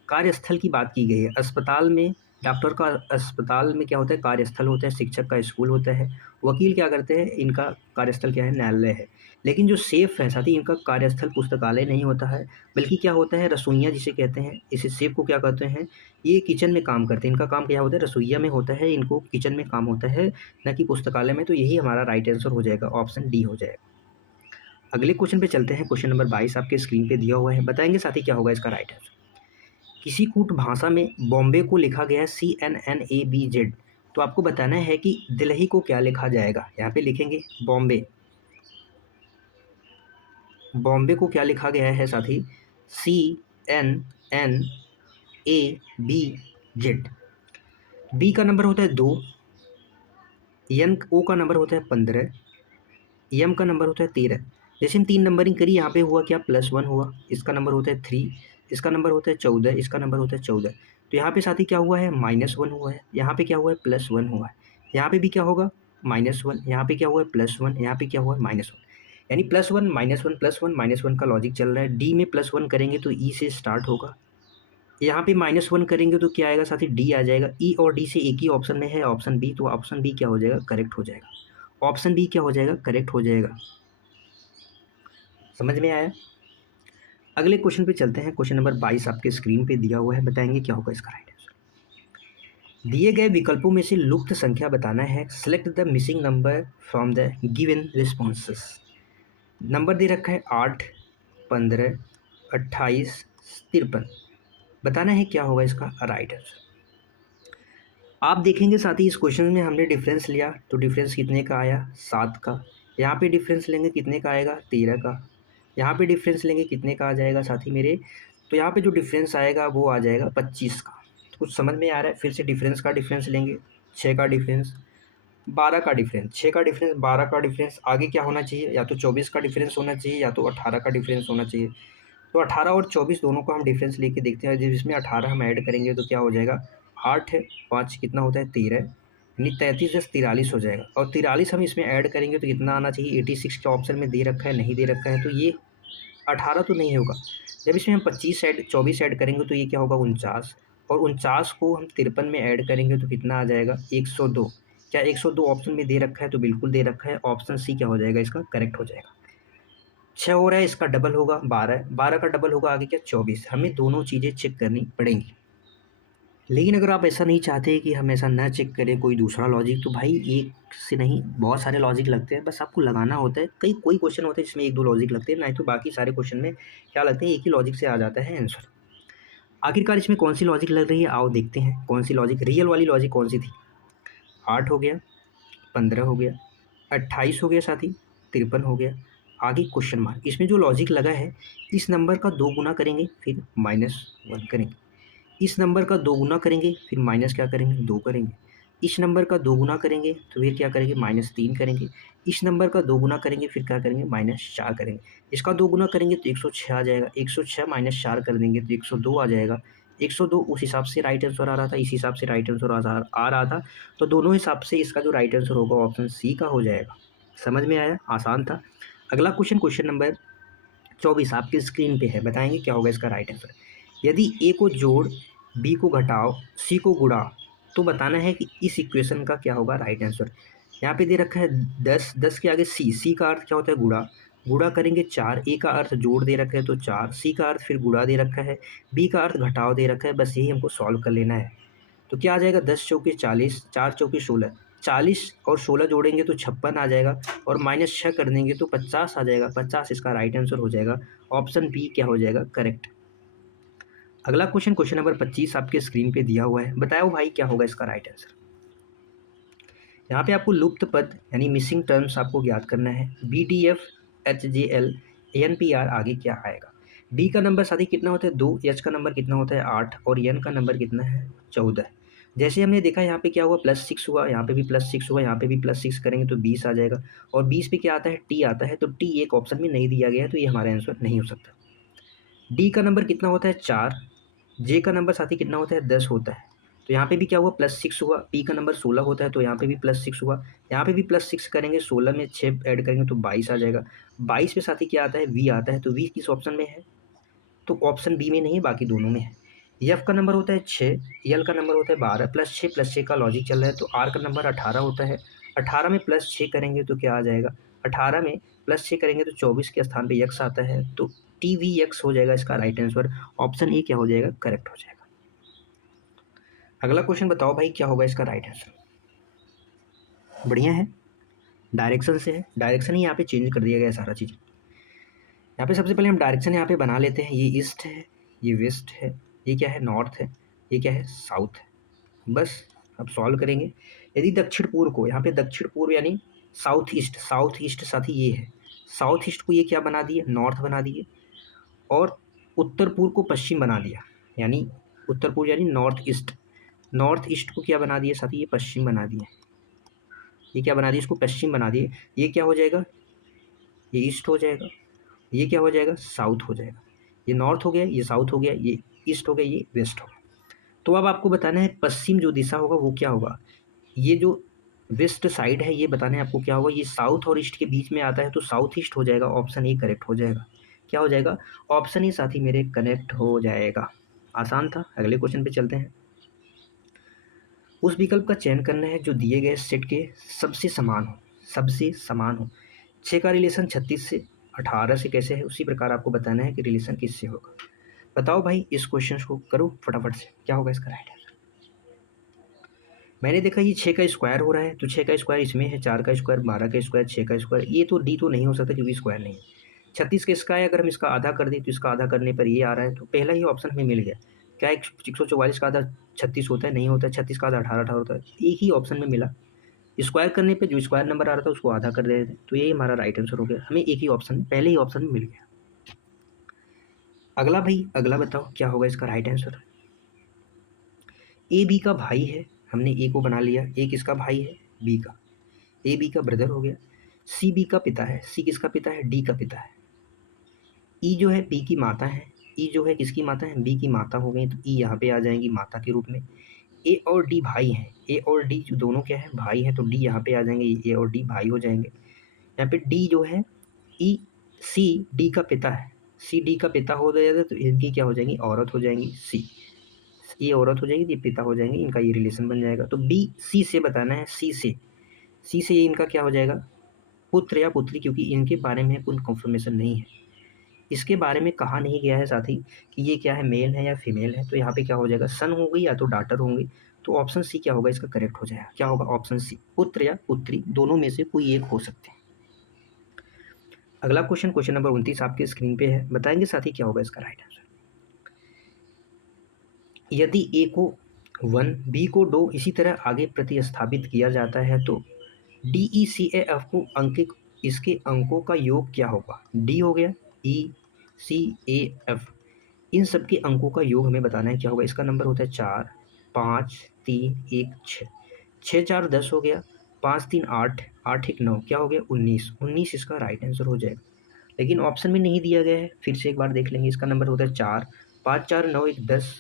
कार्यस्थल की बात की गई है। अस्पताल में डॉक्टर का अस्पताल में क्या होता है? कार्यस्थल होता है। शिक्षक का स्कूल होता है। वकील क्या करते हैं? इनका कार्यस्थल क्या है? न्यायालय है। लेकिन जो सेफ है साथी, इनका कार्यस्थल पुस्तकालय नहीं होता है, बल्कि क्या होता है? रसोइया जिसे कहते हैं, इसे सेफ को क्या कहते हैं? ये किचन में काम करते हैं। इनका काम क्या होता है? रसोइया में होता है, इनको किचन में काम होता है, न कि पुस्तकालय में। तो यही हमारा राइट आंसर हो जाएगा, ऑप्शन डी हो जाएगा। अगले क्वेश्चन पे चलते हैं। क्वेश्चन नंबर 22 आपके स्क्रीन पे दिया हुआ है, बताएंगे साथी क्या होगा इसका राइट आंसर। किसी कूट भाषा में बॉम्बे को लिखा गया है CNNABZ, तो आपको बताना है कि दिल्ली को क्या लिखा जाएगा। यहाँ पे लिखेंगे बॉम्बे, बॉम्बे को क्या लिखा गया है साथी? CNNABZ। बी का नंबर होता है 2, ओ का नंबर होता है 15, एम का नंबर होता है 13। जैसे हम 3 नंबरिंग करी, यहाँ पे हुआ क्या? +1 हुआ। इसका नंबर होता है 3, इसका नंबर होता है 14, इसका नंबर होता है 14। तो यहाँ पे साथी क्या हुआ है? -1 हुआ है। यहाँ पे क्या हुआ है? +1 हुआ है। यहाँ पे भी क्या होगा? -1। यहाँ पे क्या हुआ है? +1। यहाँ पे क्या हुआ है? -1। यानी +1 -1 +1 -1 का लॉजिक चल रहा है। डी में +1 करेंगे तो ई से स्टार्ट होगा। यहाँ पे -1 करेंगे तो क्या आएगा साथी? डी आ जाएगा। ई और डी से एक ही ऑप्शन में है, ऑप्शन बी। तो ऑप्शन बी क्या हो जाएगा? करेक्ट हो जाएगा। ऑप्शन बी क्या हो जाएगा? करेक्ट हो जाएगा। समझ में आया? अगले क्वेश्चन पे चलते हैं। क्वेश्चन नंबर 22 आपके स्क्रीन पे दिया हुआ है, बताएंगे क्या होगा इसका राइट आंसर। दिए गए विकल्पों में से लुप्त संख्या बताना है। Select the missing number from the given responses. Number दे रखा है 8 15 28 53। बताना है क्या होगा इसका राइट आंसर। आप देखेंगे साथ ही इस क्वेश्चन में हमने डिफरेंस लिया तो डिफरेंस कितने का आया? 7 का। यहाँ पे डिफरेंस लेंगे कितने का आएगा? 13 का। यहाँ पे डिफरेंस लेंगे कितने का आ जाएगा साथी मेरे? तो यहाँ पे जो डिफरेंस आएगा वो आ जाएगा 25 का। तो कुछ समझ में आ रहा है? फिर से डिफरेंस का डिफरेंस लेंगे, 6 का डिफरेंस, 12 का डिफरेंस, 6 का डिफरेंस, 12 का डिफरेंस। आगे क्या होना चाहिए? या तो 24 का डिफरेंस होना चाहिए या तो 18 का डिफरेंस होना चाहिए। तो 18 और 24 दोनों को हम डिफरेंस लेके देखते हैं। जिसमें 18 हम ऐड करेंगे तो क्या हो जाएगा? 8 है 5 कितना होता है? 13, यानी 33 + 43 हो जाएगा। और 43 हम इसमें ऐड करेंगे तो कितना आना चाहिए? 86 के ऑप्शन में दे रखा है, नहीं दे रखा है, तो ये 18 तो नहीं होगा। जब इसमें हम 24 ऐड करेंगे तो ये क्या होगा? 49। और 49 को हम 53 में ऐड करेंगे तो कितना आ जाएगा? 102। क्या 102 ऑप्शन में दे रखा है? तो बिल्कुल दे रखा है। ऑप्शन सी क्या हो जाएगा इसका? करेक्ट हो जाएगा। 6 हो रहा है, इसका डबल होगा 12, 12 का डबल होगा आगे क्या? 24। हमें दोनों चीज़ें चेक करनी पड़ेंगी। लेकिन अगर आप ऐसा नहीं चाहते कि हम ऐसा ना चेक करें कोई दूसरा लॉजिक, तो भाई एक से नहीं बहुत सारे लॉजिक लगते हैं, बस आपको लगाना होता है। कोई क्वेश्चन होता है जिसमें 1 2 लॉजिक लगते हैं, नहीं तो बाकी सारे क्वेश्चन में क्या लगते हैं? एक ही लॉजिक से आ जाता है आंसर। आखिरकार इसमें कौन सी लॉजिक लग रही है, आओ देखते हैं कौन सी लॉजिक, रियल वाली लॉजिक कौन सी थी। 8 हो गया, 15 हो गया, 28 हो गया साथी, 53 हो गया, आगे क्वेश्चन मार्क। इसमें जो लॉजिक लगा है, इस नंबर का 2 गुना करेंगे फिर -1 करेंगे, इस नंबर का 2 गुना करेंगे फिर माइनस क्या करेंगे 2 करेंगे, इस नंबर का 2 गुना करेंगे तो फिर क्या करेंगे -3 करेंगे, इस नंबर का 2 गुना करेंगे फिर क्या करेंगे -4 करेंगे, इसका 2 गुना करेंगे तो 106 आ जाएगा, 106 -4 कर देंगे तो 102 आ जाएगा, 102 उस हिसाब से राइट आंसर आ रहा था, इस हिसाब से राइट आंसर आ रहा था, तो दोनों हिसाब से इसका जो राइट आंसर होगा ऑप्शन सी का हो जाएगा। समझ में आया? आसान था। अगला क्वेश्चन, क्वेश्चन नंबर 24 आपकी स्क्रीन पे है, बताएंगे क्या होगा इसका राइट आंसर। यदि ए को जोड़, बी को घटाओ, सी को गुणा, तो बताना है कि इस इक्वेशन का क्या होगा राइट आंसर। यहाँ पे दे रखा है 10, 10 के आगे सी, सी का अर्थ क्या होता है गुणा, गुणा करेंगे 4, ए का अर्थ जोड़ दे रखा है तो 4, सी का अर्थ फिर गुणा दे रखा है, बी का अर्थ घटाव दे रखा है, बस यही हमको सॉल्व कर लेना है। तो क्या आ जाएगा 10 चौके 40, 4 चौके 16, 40 और 16 जोड़ेंगे तो 56 आ जाएगा, और -6 कर देंगे तो 50 आ जाएगा, 50 इसका राइट आंसर हो जाएगा। ऑप्शन बी क्या हो जाएगा करेक्ट। अगला क्वेश्चन, क्वेश्चन नंबर 25 आपके स्क्रीन पे दिया हुआ है, बताओ भाई क्या होगा इसका राइट आंसर। यहाँ पे आपको लुप्त पद यानी मिसिंग टर्म्स आपको याद करना है, BDF, HJL, ANPR, आगे क्या आएगा। डी का नंबर साथी कितना होता है 2, एच का नंबर कितना होता है 8 और एन का नंबर कितना है 14। जैसे हमने देखा यहाँ पे क्या हुआ +6 हुआ, यहाँ पे भी +6 हुआ, यहाँ पे भी +6 करेंगे तो 20 आ जाएगा, और 20 पे क्या आता है टी आता है, तो टी एक ऑप्शन में नहीं दिया गया है तो ये हमारा आंसर नहीं हो सकता। डी का नंबर कितना होता है 4, जे का नंबर साथी कितना होता है 10 होता है, तो यहाँ पे भी क्या हुआ +6 हुआ, पी का नंबर 16 होता है तो यहाँ पे भी +6 हुआ, यहाँ पे भी +6 करेंगे, 16 में 6 ऐड करेंगे तो 22 आ जाएगा, 22 में साथी क्या आता है वी आता है, तो वी किस ऑप्शन में है, तो ऑप्शन बी में नहीं है, बाकी दोनों में है। एफ का नंबर होता है 6, एल का नंबर होता है 12, +6 का लॉजिक चल रहा है, तो आर का नंबर 18 होता है, 18 में +6 करेंगे तो क्या आ जाएगा, 18 में +6 करेंगे तो 24 के स्थान पे यक्स आता है, तो TVX हो जाएगा इसका राइट आंसर। ऑप्शन ए क्या हो जाएगा करेक्ट हो जाएगा। अगला क्वेश्चन बताओ भाई क्या होगा इसका राइट आंसर। बढ़िया है, डायरेक्शन से है, डायरेक्शन ही यहाँ पे चेंज कर दिया गया है सारा चीज़। यहाँ पे सबसे पहले हम डायरेक्शन यहाँ पे बना लेते हैं, ये ईस्ट है, ये वेस्ट है, ये क्या है नॉर्थ है, ये क्या है साउथ है। बस अब सॉल्व करेंगे। यदि दक्षिण पूर्व को, यहाँ पे दक्षिण पूर्व यानी साउथ ईस्ट, साउथ ईस्ट साथी ये है, साउथ ईस्ट को ये क्या बना दिए नॉर्थ बना दिए, और उत्तर पूर्व को पश्चिम बना दिया, यानी उत्तर पूर्व यानी नॉर्थ ईस्ट, नॉर्थ ईस्ट को क्या बना दिया साथी ये पश्चिम बना दिए, ये क्या बना दिए इसको पश्चिम बना दिए, ये क्या हो जाएगा ये ईस्ट हो जाएगा, ये क्या हो जाएगा साउथ हो जाएगा, ये नॉर्थ हो गया, ये साउथ हो गया, ये ईस्ट हो गया, ये वेस्ट हो गया। तो अब आपको बताना है पश्चिम जो दिशा होगा वो क्या होगा, ये जो वेस्ट साइड है ये बताना है आपको क्या होगा, ये साउथ और ईस्ट के बीच में आता है तो साउथ ईस्ट हो जाएगा, ऑप्शन ए करेक्ट हो जाएगा। क्या हो जाएगा ऑप्शन ए साथी मेरे कनेक्ट हो जाएगा। आसान था। अगले क्वेश्चन पे चलते हैं। उस विकल्प का चयन करना है जो दिए गए सेट के सबसे समान हो, सबसे समान हो। 6 का रिलेशन 36 से, 18 से कैसे है, उसी प्रकार आपको बताना है कि रिलेशन किससे होगा। बताओ भाई इस क्वेश्चन को करो फटाफट से, क्या होगा इसका राइट आंसर। मैंने देखा ये 6 का स्क्वायर हो रहा है, तो 6 का स्क्वायर इसमें है, 4 का स्क्वायर, 12 का स्क्वायर, 6 का स्क्वायर, ये तो डी तो नहीं हो सकता क्योंकि स्क्वायर नहीं है। 36 का इसका है, अगर हम इसका आधा कर दें तो इसका आधा करने पर ये आ रहा है, तो पहला ही ऑप्शन हमें मिल गया। क्या 144 का आधा 36 होता है, नहीं होता है, 36 का आधा 18 होता है, एक ही ऑप्शन में मिला। स्क्वायर करने पे जो स्क्वायर नंबर आ रहा था उसको आधा कर दे रहे थे, तो यही हमारा राइट आंसर हो गया, हमें एक ही ऑप्शन पहले ही ऑप्शन में मिल गया। अगला भाई अगला बताओ क्या होगा इसका राइट आंसर। ए बी का भाई है, हमने ए को बना लिया, ए किसका भाई है बी का, ए बी का ब्रदर हो गया। सी बी का पिता है, सी किसका पिता है डी का पिता है। ई जो है पी की माता है, ई जो है किसकी माता है बी की माता हो गई, तो ई यहाँ पे आ जाएंगी माता के रूप में। ए और डी भाई हैं, ए और डी जो दोनों क्या है भाई हैं, तो डी यहाँ पे आ जाएंगे, ए और डी भाई हो जाएंगे। यहाँ पे डी जो है ई सी डी का पिता है, सी डी का पिता हो जाएगा, तो इनकी क्या हो जाएंगी औरत हो जाएंगी, सी ये औरत हो जाएगी, ये पिता हो जाएंगे, इनका ये रिलेशन बन जाएगा। तो बी सी से बताना है, सी से ये इनका क्या हो जाएगा पुत्र या पुत्री, क्योंकि इनके बारे में कोई कंफर्मेशन नहीं है, इसके बारे में कहा नहीं गया है साथी कि ये क्या है मेल है या फीमेल है, तो यहाँ पे क्या हो जाएगा सन होगी या तो डाटर होंगी, तो ऑप्शन सी क्या होगा इसका करेक्ट हो जाएगा। क्या होगा ऑप्शन सी, पुत्र या पुत्री दोनों में से कोई एक हो सकते हैं। अगला क्वेश्चन, क्वेश्चन नंबर 29 आपके स्क्रीन पे है, बताएंगे साथी क्या होगा इसका राइट आंसर। यदि ए को 1 बी को 2 इसी तरह आगे प्रतिस्थापित किया जाता है तो DECAF को अंकित इसके अंकों का योग क्या होगा? डी हो गया, ई, सी, ए, एफ, इन सब के अंकों का योग हमें बताना है क्या होगा। इसका नंबर होता है 4, 5, 3, 1, 6, 6 4 10 हो गया, 5 3 8, 8 1 9, क्या हो गया 19, 19 इसका राइट आंसर हो जाएगा। लेकिन ऑप्शन में नहीं दिया गया है, फिर से एक बार देख लेंगे। इसका नंबर होता है 4, 5 4 9 1 10,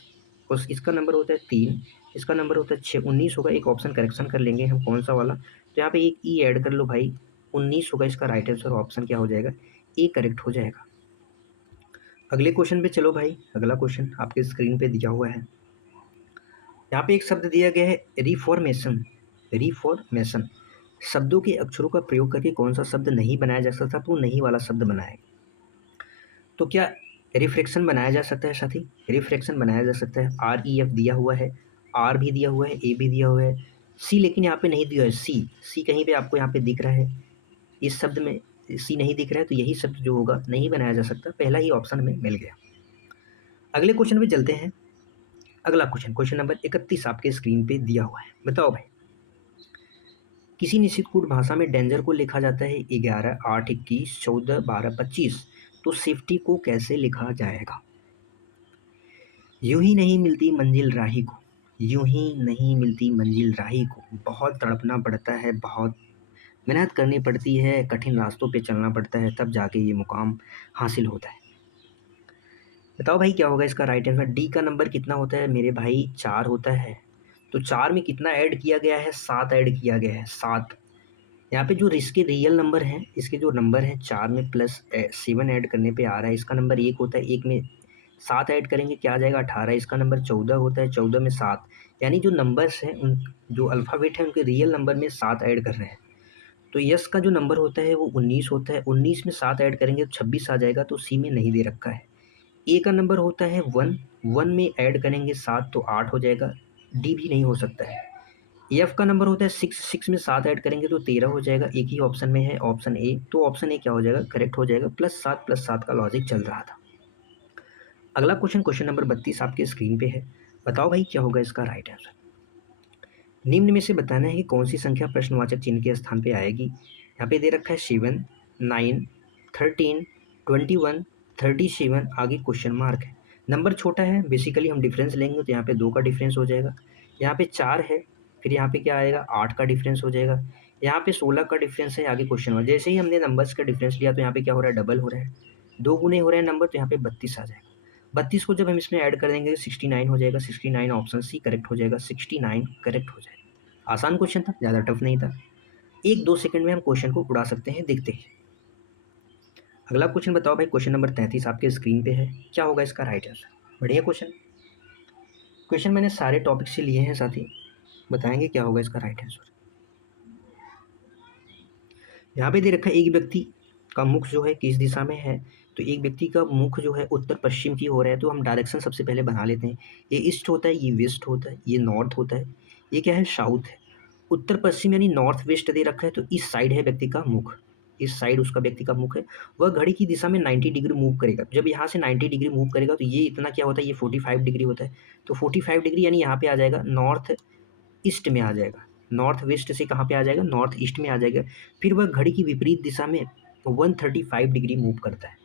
और इसका नंबर होता है 3, इसका नंबर होता है 6, 19 होगा। एक ऑप्शन करेक्शन कर लेंगे हम, कौन सा वाला, तो यहाँ पे एक ई ऐड कर लो भाई, 19 होगा इसका राइट आंसर। ऑप्शन क्या हो जाएगा? ए करेक्ट हो जाएगा। अगले क्वेश्चन पे चलो भाई। अगला क्वेश्चन आपके स्क्रीन पे दिया हुआ है। यहाँ पे एक शब्द दिया गया है रिफॉर्मेशन। रिफॉर्मेशन शब्दों के अक्षरों का प्रयोग करके कौन सा शब्द नहीं बनाया जा सकता, तो नहीं वाला शब्द बनाए। तो क्या रिफ्रैक्शन बनाया जा सकता है साथी? रिफ्रैक्शन बनाया जा सकता है। आर ई एफ दिया हुआ है, आर भी दिया हुआ है, ए भी दिया हुआ है, सी लेकिन यहाँ पे नहीं दिया है। सी, सी कहीं पे आपको यहाँ पे दिख रहा है? इस शब्द में सी नहीं दिख रहा है, तो यही शब्द जो होगा नहीं बनाया जा सकता। पहला ही ऑप्शन हमें मिल गया। अगले क्वेश्चन पे चलते हैं। अगला क्वेश्चन, क्वेश्चन नंबर 31 आपके स्क्रीन पे दिया हुआ है। बताओ भाई, किसी निश्चित कूट भाषा में डेंजर को लिखा जाता है 11, 8, 21, 14, 12, 25, तो सेफ्टी को कैसे लिखा जाएगा? यूं ही नहीं मिलती मंजिल राही को, यूं ही नहीं मिलती मंजिल राही को, बहुत तड़पना पड़ता है, बहुत मेहनत करनी पड़ती है, कठिन रास्तों पे चलना पड़ता है, तब जाके ये मुकाम हासिल होता है। बताओ भाई क्या होगा इसका राइट आंसर? डी का नंबर कितना होता है मेरे भाई? 4 होता है। तो 4 में कितना ऐड किया गया है? 7 ऐड किया गया है, 7। यहाँ पे जो इसके रियल नंबर हैं, इसके जो नंबर हैं 4 में प्लस 7 ऐड करने पे आ रहा है। इसका नंबर 1 होता है, 1 में 7 ऐड करेंगे क्या आ जाएगा? 18। इसका नंबर 14 होता है, 14 में 7, यानी जो नंबर्स हैं उन जो अल्फ़ाबेट है उनके रियल नंबर में 7 ऐड कर रहे हैं। तो यस का जो नंबर होता है वो 19 होता है, 19 में 7 ऐड करेंगे तो 26 आ जाएगा, तो सी में नहीं दे रखा है। ए का नंबर होता है 1, 1 में ऐड करेंगे 7 तो 8 हो जाएगा, डी भी नहीं हो सकता है। एफ का नंबर होता है 6, 6 में 7 ऐड करेंगे तो 13 हो जाएगा, एक ही ऑप्शन में है ऑप्शन ए, तो ऑप्शन ए क्या हो जाएगा? करेक्ट हो जाएगा। प्लस 7 का लॉजिक चल रहा था। अगला क्वेश्चन, क्वेश्चन नंबर 32 आपके स्क्रीन पे है। बताओ भाई क्या होगा इसका राइट आंसर? निम्न में से बताना है कि कौन सी संख्या प्रश्नवाचक चिन्ह के स्थान पे आएगी। यहाँ पे दे रखा है 7, 9, 13, 21, 37, आगे क्वेश्चन मार्क है। नंबर छोटा है, बेसिकली हम डिफरेंस लेंगे तो यहाँ पे 2 का डिफरेंस हो जाएगा। यहाँ पे 4 है, फिर यहाँ पे क्या आएगा? 8 का डिफरेंस हो जाएगा। यहाँ पे 16 का डिफरेंस है, आगे क्वेश्चन मार्क। जैसे ही हमने नंबर्स का डिफरेंस लिया तो यहाँ पे क्या हो रहा है? डबल हो रहा है, 2 गुने हो रहे हैं नंबर, तो यहाँ पे 32 आ जाएगा। 32 को जब हम इसमें ऐड कर देंगे 69 हो जाएगा, 69 ऑप्शन सी करेक्ट हो जाएगा, 69 करेक्ट हो जाएगा। आसान क्वेश्चन था, ज़्यादा टफ नहीं था। 1-2 सेकंड में हम क्वेश्चन को उड़ा सकते हैं, देखते हैं। अगला क्वेश्चन बताओ भाई, क्वेश्चन नंबर 33 आपके स्क्रीन पे है। क्या होगा इसका राइट आंसर? बढ़िया क्वेश्चन। क्वेश्चन मैंने सारे टॉपिक से लिए हैं साथी, बताएंगे क्या होगा इसका राइट आंसर। यहाँ पे दे रखा है एक व्यक्ति का मुख जो है किस दिशा में है, तो एक व्यक्ति का मुख जो है उत्तर पश्चिम की ओर है, तो हम डायरेक्शन सबसे पहले बना लेते हैं। ये ईस्ट होता है, ये वेस्ट होता है, ये नॉर्थ होता है, ये क्या है? साउथ है। उत्तर पश्चिम यानी नॉर्थ वेस्ट दे रखा है, तो इस साइड है व्यक्ति का मुख, इस साइड उसका व्यक्ति का मुख है। वह घड़ी की दिशा में 90 डिग्री मूव करेगा। जब यहाँ से 90 डिग्री मूव करेगा तो ये इतना क्या होता है? ये 45 डिग्री होता है। तो 45 डिग्री यानी यहाँ पे आ जाएगा नॉर्थ ईस्ट में आ जाएगा। नॉर्थ वेस्ट से कहाँ पे आ जाएगा? नॉर्थ ईस्ट में आ जाएगा। फिर वह घड़ी की विपरीत दिशा में 135 डिग्री मूव करता है।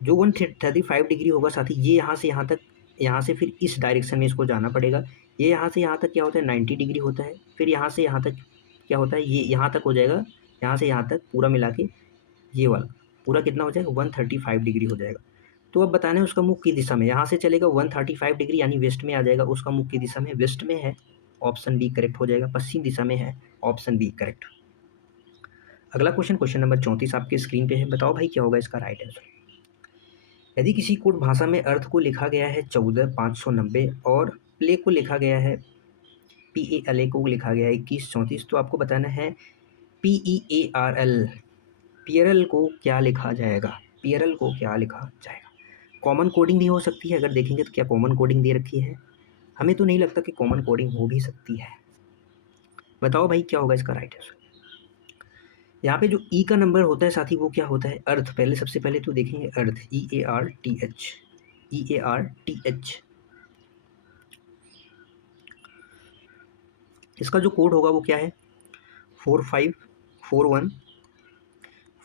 जो 135 डिग्री होगा साथी, ये यहाँ से यहाँ तक, यहाँ से फिर इस डायरेक्शन में इसको जाना पड़ेगा। ये यहाँ से यहाँ तक क्या होता है? 90 डिग्री होता है। फिर यहाँ से यहाँ तक क्या होता है? ये यहाँ तक हो जाएगा, यहाँ से यहाँ तक पूरा मिला के ये वाला पूरा कितना हो जाएगा? 135 डिग्री हो जाएगा। तो अब बताना है उसका मुख की दिशा में, यहाँ से चलेगा 135 डिग्री यानी वेस्ट में आ जाएगा, उसका मुख की दिशा में वेस्ट में है, ऑप्शन बी करेक्ट हो जाएगा। पश्चिम दिशा में है, ऑप्शन बी करेक्ट। अगला क्वेश्चन, क्वेश्चन नंबर 34 आपके स्क्रीन पे है। बताओ भाई क्या होगा इसका राइट आंसर? यदि किसी कोड भाषा में अर्थ को लिखा गया है 14,590 और प्ले को लिखा गया है PALA को लिखा गया है 2134, तो आपको बताना है PEARL, PRL को क्या लिखा जाएगा? PRL को क्या लिखा जाएगा? कॉमन कोडिंग भी हो सकती है, अगर देखेंगे तो क्या कॉमन कोडिंग दे रखी है? हमें तो नहीं लगता कि कॉमन कोडिंग हो भी सकती है। बताओ भाई क्या होगा इसका राइट आंसर? यहाँ पे जो ई का नंबर होता है साथी वो क्या होता है? अर्थ। पहले सबसे पहले तो देखेंगे अर्थ, EARTH, EARTH। इसका जो कोड होगा वो क्या है? 4541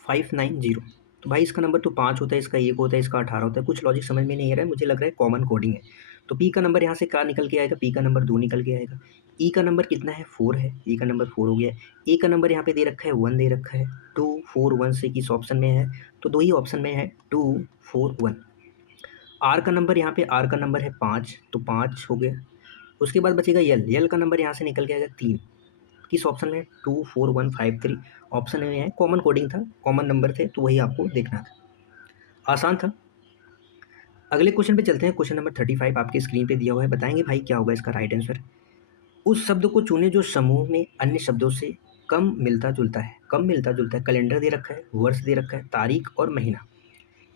590। तो भाई इसका नंबर तो 5 होता है, इसका 1 होता है, इसका 18 होता है। कुछ लॉजिक समझ में नहीं आ रहा है, मुझे लग रहा है कॉमन कोडिंग है। तो पी का नंबर यहाँ से क्या निकल के आएगा, पी का नंबर 2 निकल के आएगा। ई का नंबर कितना है, 4 है, ई का नंबर 4 हो गया। ए का नंबर यहाँ पे दे रखा है 1 दे रखा है, 2 4 1 से किस ऑप्शन में है, तो 2 ही ऑप्शन में है, 2 4 1। आर का नंबर यहाँ पे, आर का नंबर है 5, तो 5 हो गया। उसके बाद बचेगा यल, यल का नंबर यहाँ से निकल के आएगा 3, किस ऑप्शन में, 2 4 1 5 3 ऑप्शन में है। कॉमन कोडिंग था, कॉमन नंबर थे, तो वही आपको देखना था, आसान था। अगले क्वेश्चन पे चलते हैं। क्वेश्चन नंबर 35 आपके स्क्रीन पे दिया हुआ है, बताएंगे भाई क्या होगा इसका राइट आंसर। उस शब्द को चुने जो समूह में अन्य शब्दों से कम मिलता जुलता है, कम मिलता जुलता है। कैलेंडर दे रखा है, वर्ष दे रखा है, तारीख और महीना।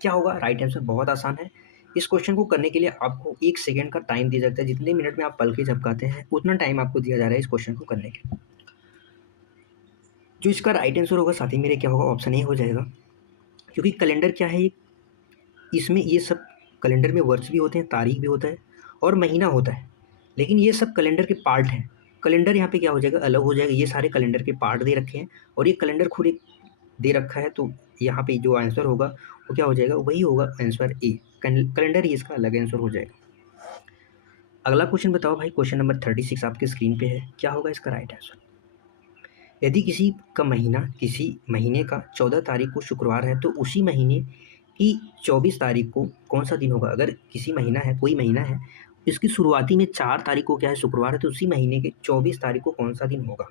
क्या होगा राइट आंसर, बहुत आसान है। इस क्वेश्चन को करने के लिए आपको 1 सेकंड का टाइम दिया जाता है, जितने मिनट में आप पल के झपकाते हैं उतना टाइम आपको दिया जा रहा है इस क्वेश्चन को करने के लिए। जो इसका राइट आंसर होगा साथी मेरे, क्या होगा, ऑप्शन ए हो जाएगा। क्योंकि कैलेंडर क्या है, इसमें ये सब कैलेंडर में वर्ष भी होते हैं, तारीख भी होता है और महीना होता है, लेकिन ये सब कैलेंडर के पार्ट हैं। कैलेंडर यहाँ पे क्या हो जाएगा, अलग हो जाएगा। ये सारे कैलेंडर के पार्ट दे रखे हैं और ये कैलेंडर खुद एक दे रखा है, तो यहाँ पे जो आंसर होगा वो क्या हो जाएगा, वही होगा आंसर ए। कैलेंडर ही इसका अलग आंसर हो जाएगा। अगला क्वेश्चन बताओ भाई, क्वेश्चन नंबर 36 आपके स्क्रीन पे है, क्या होगा इसका राइट आंसर। यदि किसी का महीना, किसी महीने का 14 तारीख को शुक्रवार है, तो उसी महीने कि 24 तारीख को कौन सा दिन होगा। अगर किसी महीना है, कोई महीना है, इसकी शुरुआती में 4 तारीख को क्या है, शुक्रवार है, तो उसी महीने के 24 तारीख को कौन सा दिन होगा।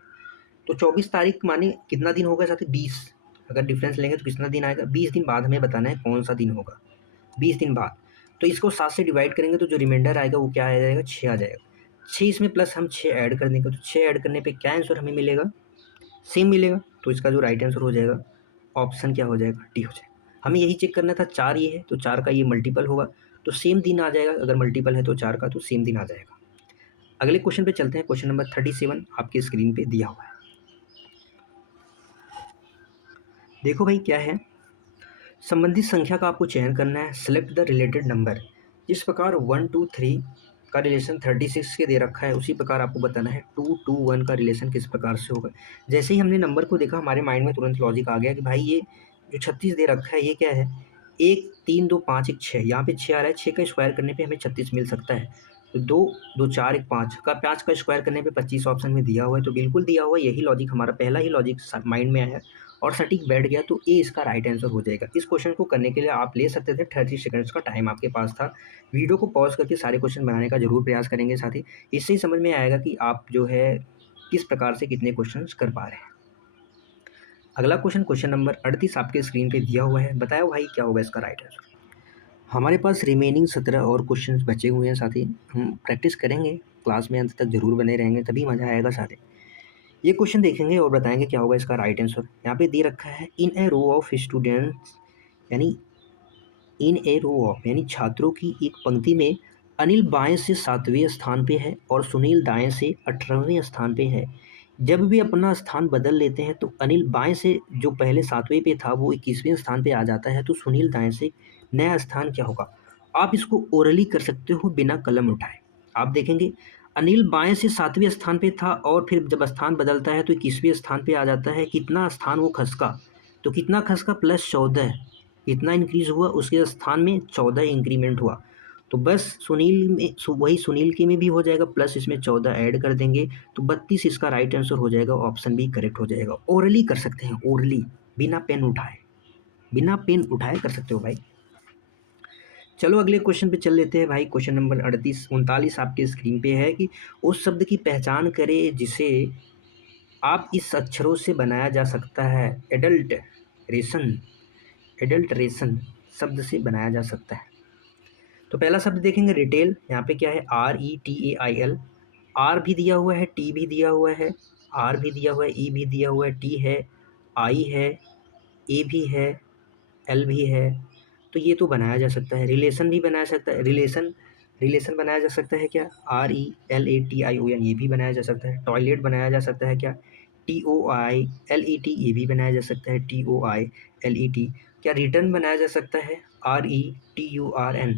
तो 24 तारीख माने कितना दिन होगा साथ ही, 20। अगर डिफरेंस लेंगे तो कितना दिन आएगा, 20 दिन बाद हमें बताना है कौन सा दिन होगा, 20 दिन बाद। तो इसको 7 से डिवाइड करेंगे तो जो रिमाइंडर आएगा वो क्या आ जाएगा, 6 आ जाएगा। 6 इसमें प्लस हम 6 ऐड कर देंगे, तो 6 ऐड करने पे क्या आंसर हमें मिलेगा, सेम मिलेगा। तो इसका जो राइट आंसर हो जाएगा, ऑप्शन क्या हो जाएगा, डी हो जाएगा। हमें यही चेक करना था, 4 ये है तो 4 का ये मल्टीपल होगा तो सेम दिन आ जाएगा। अगर मल्टीपल है तो 4 का, तो सेम दिन आ जाएगा। अगले क्वेश्चन पे चलते हैं। क्वेश्चन नंबर 37 आपकी स्क्रीन पे दिया हुआ है, देखो भाई क्या है। संबंधित संख्या का आपको चयन करना है, सिलेक्ट द रिलेटेड नंबर। जिस प्रकार 1 2 3 का रिलेशन 36 के दे रखा है, उसी प्रकार आपको बताना है 2 2 1 का रिलेशन किस प्रकार से होगा। जैसे ही हमने नंबर को देखा, हमारे माइंड में तुरंत लॉजिक आ गया कि भाई ये जो 36 दे रखा है ये क्या है, 1 3 2 5 1 6, यहाँ पे 6 आ रहा है, 6 का स्क्वायर करने पे हमें 36 मिल सकता है। तो 2 2 4 1 5 का, 5 का स्क्वायर करने पे 25 ऑप्शन में दिया हुआ है, तो बिल्कुल दिया हुआ है। यही लॉजिक हमारा पहला ही लॉजिक माइंड में आया और सटीक बैठ गया, तो ए इसका राइट आंसर हो जाएगा। इस क्वेश्चन को करने के लिए आप ले सकते थे, 30 सेकंड्स का टाइम आपके पास था। वीडियो को पॉज करके सारे क्वेश्चन बनाने का जरूर प्रयास करेंगे साथ ही, इससे ही समझ में आएगा कि आप जो है किस प्रकार से कितने क्वेश्चन कर पा रहे हैं। अगला क्वेश्चन, क्वेश्चन नंबर 38 आपके स्क्रीन पे दिया हुआ है, बताया भाई क्या होगा इसका राइट आंसर। हमारे पास रिमेनिंग 17 और क्वेश्चन बचे हुए हैं साथी, हम प्रैक्टिस करेंगे, क्लास में अंत तक जरूर बने रहेंगे, तभी मज़ा आएगा साथी। ये क्वेश्चन देखेंगे और बताएंगे क्या होगा इसका राइट आंसर। यहाँ पे दे रखा है, इन ए रो ऑफ स्टूडेंट्स, यानी इन ए रो ऑफ यानी छात्रों की एक पंक्ति में अनिल बाएं से 7वें स्थान पे है और सुनील दाएं से 18वें स्थान पे है। जब भी अपना स्थान बदल लेते हैं तो अनिल बाएं से जो पहले 7वें पे था वो 21वें स्थान पे आ जाता है, तो सुनील दाएं से नया स्थान क्या होगा। आप इसको ओरली कर सकते हो बिना कलम उठाए। आप देखेंगे अनिल बाएं से 7वें स्थान पे था और फिर जब स्थान बदलता है तो 21वें स्थान पे आ जाता है। कितना स्थान वो खसका, तो कितना खसका, +14। कितना इंक्रीज हुआ, उसके स्थान में 14 इंक्रीमेंट हुआ। तो बस सुनील में वही सुनील के में भी हो जाएगा, प्लस इसमें 14 ऐड कर देंगे, तो 32 इसका राइट आंसर हो जाएगा। ऑप्शन बी करेक्ट हो जाएगा। ओरली कर सकते हैं, ओरली, बिना पेन उठाए, बिना पेन उठाए कर सकते हो भाई। चलो अगले क्वेश्चन पे चल लेते हैं भाई। क्वेश्चन नंबर 39 आपके स्क्रीन पे है कि उस शब्द की पहचान करें जिसे आप इस अक्षरों से बनाया जा सकता है। एडल्टरेशन, एडल्टरेशन शब्द से बनाया जा सकता है। तो पहला शब्द देखेंगे रिटेल, यहाँ पे क्या है, RETAIL। आर भी दिया हुआ है, टी भी दिया हुआ है, आर भी दिया हुआ है, ई भी दिया हुआ है, टी है, आई है, ए भी है, एल भी है। तो ये तो बनाया जा सकता है। रिलेशन भी बनाया सकता है, रिलेशन, रिलेशन बनाया जा सकता है क्या, RELATION, ये भी बनाया जा सकता है। टॉयलेट बनाया जा सकता है क्या, TOILET, ये भी बनाया जा सकता है, TOILET। क्या रिटर्न बनाया जा सकता है, RETURN,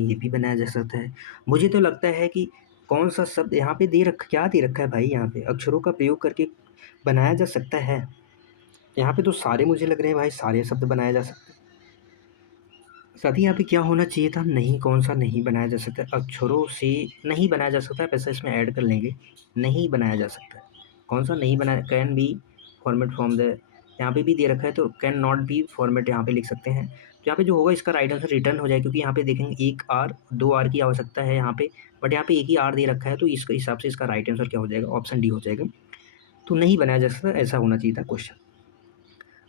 ये भी बनाया जा सकता है। मुझे तो लगता है कि कौन सा शब्द यहाँ पे क्या दे रखा है भाई, यहाँ पे अक्षरों का प्रयोग करके बनाया जा सकता है। यहाँ पे तो सारे मुझे लग रहे हैं भाई, सारे शब्द बनाया जा सकते हैं। साथ ही यहाँ पे क्या होना चाहिए था, नहीं, कौन सा नहीं बनाया जा सकता, अक्षरों से नहीं बनाया जा सकता है, वैसे इसमें ऐड कर लेंगे, नहीं बनाया जा सकता है। कौन सा नहीं बनाया, can be format from the, यहाँ पे भी दे रखा है तो कैन नॉट बी फॉर्मेट यहाँ पे लिख सकते हैं। तो यहाँ पे जो होगा इसका राइट आंसर रिटर्न हो जाए, क्योंकि यहाँ पे देखेंगे एक आर, दो आर की आवश्यकता है यहाँ पे, बट यहाँ पे एक ही आर दे रखा है, तो इसके हिसाब से इसका राइट आंसर क्या हो जाएगा, ऑप्शन डी हो जाएगा। तो नहीं बनाया जा सकता, ऐसा होना चाहिए था क्वेश्चन।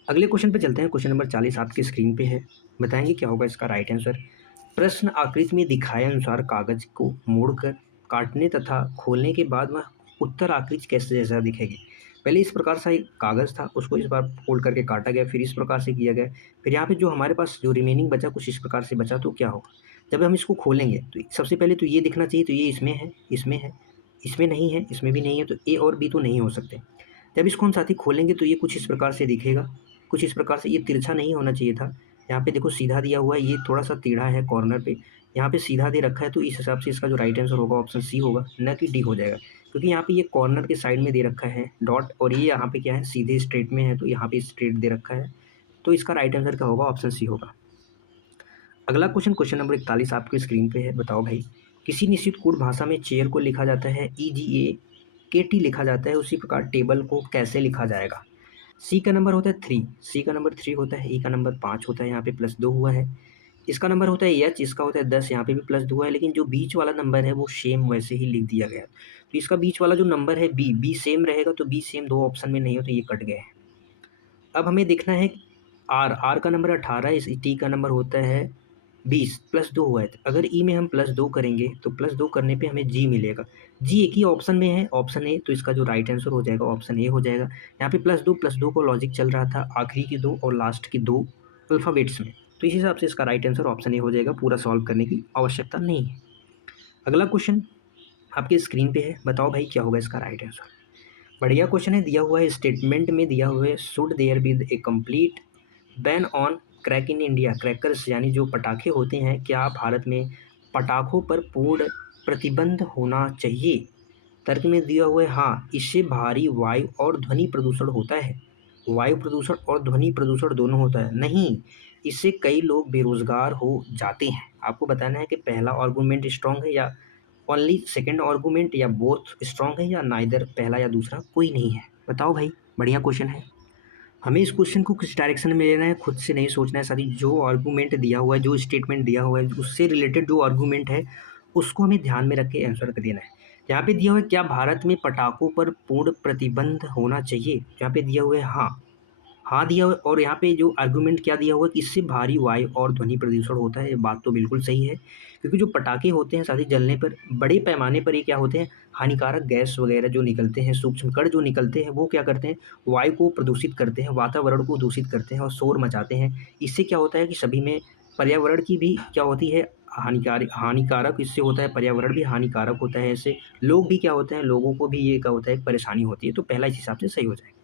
अगले क्वेश्चन पे चलते हैं। क्वेश्चन नंबर 40 आपकी स्क्रीन पे है, बताएंगे क्या होगा इसका राइट आंसर। प्रश्न आकृति में दिखाए अनुसार कागज को मोड़कर काटने तथा खोलने के बाद वह उत्तर आकृति कैसे जैसा दिखेगी। पहले इस प्रकार से एक कागज था, उसको इस बार फोल्ड करके काटा गया, फिर इस प्रकार से किया गया, फिर यहाँ पे जो हमारे पास जो रिमेनिंग बचा कुछ इस प्रकार से बचा, तो क्या होगा जब हम इसको खोलेंगे तो सबसे पहले तो ये दिखना चाहिए, तो ये इसमें है, इसमें है, इसमें नहीं है, इसमें भी नहीं है, तो ए और बी तो नहीं हो सकते। जब इसको हम साथ ही खोलेंगे तो ये कुछ इस प्रकार से दिखेगा, कुछ इस प्रकार से। ये तिरछा नहीं होना चाहिए था, यहाँ पे देखो सीधा दिया हुआ है, ये थोड़ा सा टेढ़ा है कॉर्नर पे, यहाँ पे सीधा दे रखा है, तो इस हिसाब से इसका जो राइट आंसर होगा ऑप्शन सी होगा, न कि डी हो जाएगा, क्योंकि यहाँ पे ये कॉर्नर के साइड में दे रखा है डॉट, और ये यहाँ पे क्या है सीधे स्ट्रेट में है, तो यहाँ पे स्ट्रेट दे रखा है, तो इसका राइट आंसर क्या होगा, ऑप्शन सी होगा। अगला क्वेश्चन, क्वेश्चन नंबर 41 आपकी स्क्रीन पे है, बताओ भाई, किसी निश्चित कोड भाषा में चेयर को लिखा जाता है EGA KT लिखा जाता है, उसी प्रकार टेबल को कैसे लिखा जाएगा। सी का नंबर होता है 3, सी का नंबर 3 होता है, ई का नंबर 5 होता है, यहाँ पे +2 हुआ है। इसका नंबर होता है एच, इसका होता है 10, यहाँ पे भी +2 हुआ है, लेकिन जो बीच वाला नंबर है वो सेम वैसे ही लिख दिया गया। तो इसका बीच वाला जो नंबर है बी सेम रहेगा, तो बी सेम दो ऑप्शन में नहीं हो, तो ये कट गए हैं। अब हमें देखना है आर का नंबर 18, इस टी का नंबर होता है 20, +2 हुआ है, अगर ई में हम +2 करेंगे तो +2 करने पे हमें जी मिलेगा। जी एक ही ऑप्शन में है, ऑप्शन ए, तो इसका जो राइट आंसर हो जाएगा ऑप्शन ए हो जाएगा। यहाँ पे +2 को लॉजिक चल रहा था आखिरी की दो और लास्ट की दो अल्फ़ाबेट्स में, तो इस हिसाब से इसका राइट आंसर ऑप्शन ए हो जाएगा, पूरा सॉल्व करने की आवश्यकता नहीं है। अगला क्वेश्चन आपके स्क्रीन पे है, बताओ भाई क्या होगा इसका राइट आंसर। बढ़िया क्वेश्चन है, दिया हुआ है स्टेटमेंट में दिया हुआ है, should there be a complete ban on crack in India, crackers यानी जो पटाखे होते हैं, क्या भारत में पटाखों पर पूर्ण प्रतिबंध होना चाहिए। तर्क में दिया हुआ है हाँ, इससे भारी वायु और ध्वनि प्रदूषण होता है, वायु प्रदूषण और ध्वनि प्रदूषण दोनों होता है, नहीं, इससे कई लोग बेरोजगार हो जाते हैं। आपको बताना है कि पहला आर्गूमेंट स्ट्रांग है या ओनली सेकंड आर्गूमेंट, या बोथ स्ट्रांग है, या नाइदर, पहला या दूसरा कोई नहीं है। बताओ भाई, बढ़िया क्वेश्चन है। हमें इस क्वेश्चन को किस डायरेक्शन में लेना है, खुद से नहीं सोचना है, साथ ही जो आर्गूमेंट दिया हुआ है, जो स्टेटमेंट दिया हुआ है, उससे रिलेटेड जो आर्गूमेंट है उसको हमें ध्यान में रख के आंसर कर देना है। यहाँ पे दिया हुआ है क्या भारत में पटाखों पर पूर्ण प्रतिबंध होना चाहिए, यहाँ पे दिया हुआ है हाँ, हाँ दिया हुआ है, और यहाँ पे जो आर्गूमेंट क्या दिया हुआ है कि इससे भारी वायु और ध्वनि प्रदूषण होता है, ये बात तो बिल्कुल सही है, क्योंकि जो पटाखे होते हैं साथ ही जलने पर बड़े पैमाने पर ये क्या होते हैं, हानिकारक गैस वगैरह जो निकलते हैं, सूक्ष्म कण जो निकलते हैं, वो क्या करते हैं, वायु को प्रदूषित करते हैं, वातावरण को दूषित करते हैं और शोर मचाते हैं। इससे क्या होता है कि सभी में पर्यावरण की भी क्या होती है, हानिकारक इससे होता है, पर्यावरण भी हानिकारक होता है, इससे लोग भी क्या होते हैं, लोगों को भी ये क्या होता है, परेशानी होती है। तो पहला इस हिसाब से सही हो जाएगा।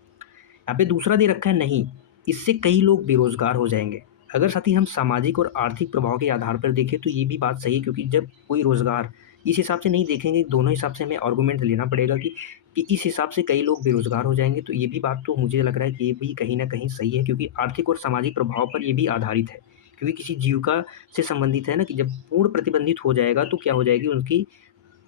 यहाँ पे दूसरा दे रखा है नहीं, इससे कई लोग बेरोजगार हो जाएंगे। अगर साथ ही हम सामाजिक और आर्थिक प्रभाव के आधार पर देखें तो ये भी बात सही है, क्योंकि जब कोई रोजगार इस हिसाब से नहीं देखेंगे, दोनों हिसाब से हमें आर्गूमेंट लेना पड़ेगा कि इस हिसाब से कई लोग बेरोजगार हो जाएंगे, तो ये भी बात तो मुझे लग रहा है कि ये भी कहीं ना कहीं सही है, क्योंकि आर्थिक और सामाजिक प्रभाव पर ये भी आधारित है, क्योंकि किसी जीविका से संबंधित है ना, कि जब पूर्ण प्रतिबंधित हो जाएगा तो क्या हो जाएगी, उनकी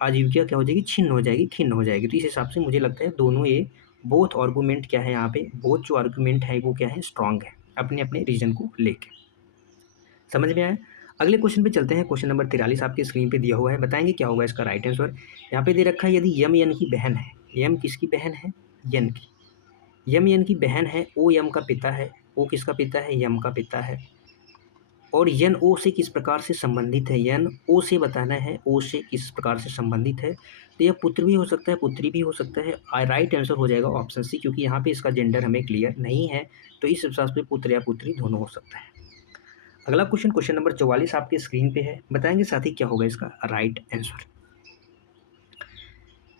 आजीविका क्या हो जाएगी, छिन्न हो जाएगी, खिन्न हो जाएगी। तो इस हिसाब से मुझे लगता है दोनों ये बोथ आर्गूमेंट क्या है, यहाँ पे बोथ जो आर्गूमेंट है वो क्या है, स्ट्रांग है, अपने अपने रीजन को लेके। समझ में आया। अगले क्वेश्चन पे चलते हैं। क्वेश्चन नंबर 43 आपकी स्क्रीन पे दिया हुआ है, बताएंगे क्या होगा इसका राइट आंसर। यहाँ पे दे रखा है यदि यम यन की बहन है, यम किसकी बहन है, यन की, यम यन की बहन है, ओ यम का पिता है, ओ किसका पिता है, यम का पिता है, और यन ओ से किस प्रकार से संबंधित है, यन ओ से बताना है, ओ से किस प्रकार से संबंधित है। तो यह पुत्र भी हो सकता है, पुत्री भी हो सकता है, राइट आंसर हो जाएगा ऑप्शन सी, क्योंकि यहाँ पे इसका जेंडर हमें क्लियर नहीं है, तो इस हिसाब से पुत्र या पुत्री दोनों हो सकता है। अगला क्वेश्चन, क्वेश्चन नंबर 44 आपके स्क्रीन पे है, बताएंगे साथी क्या होगा इसका राइट आंसर।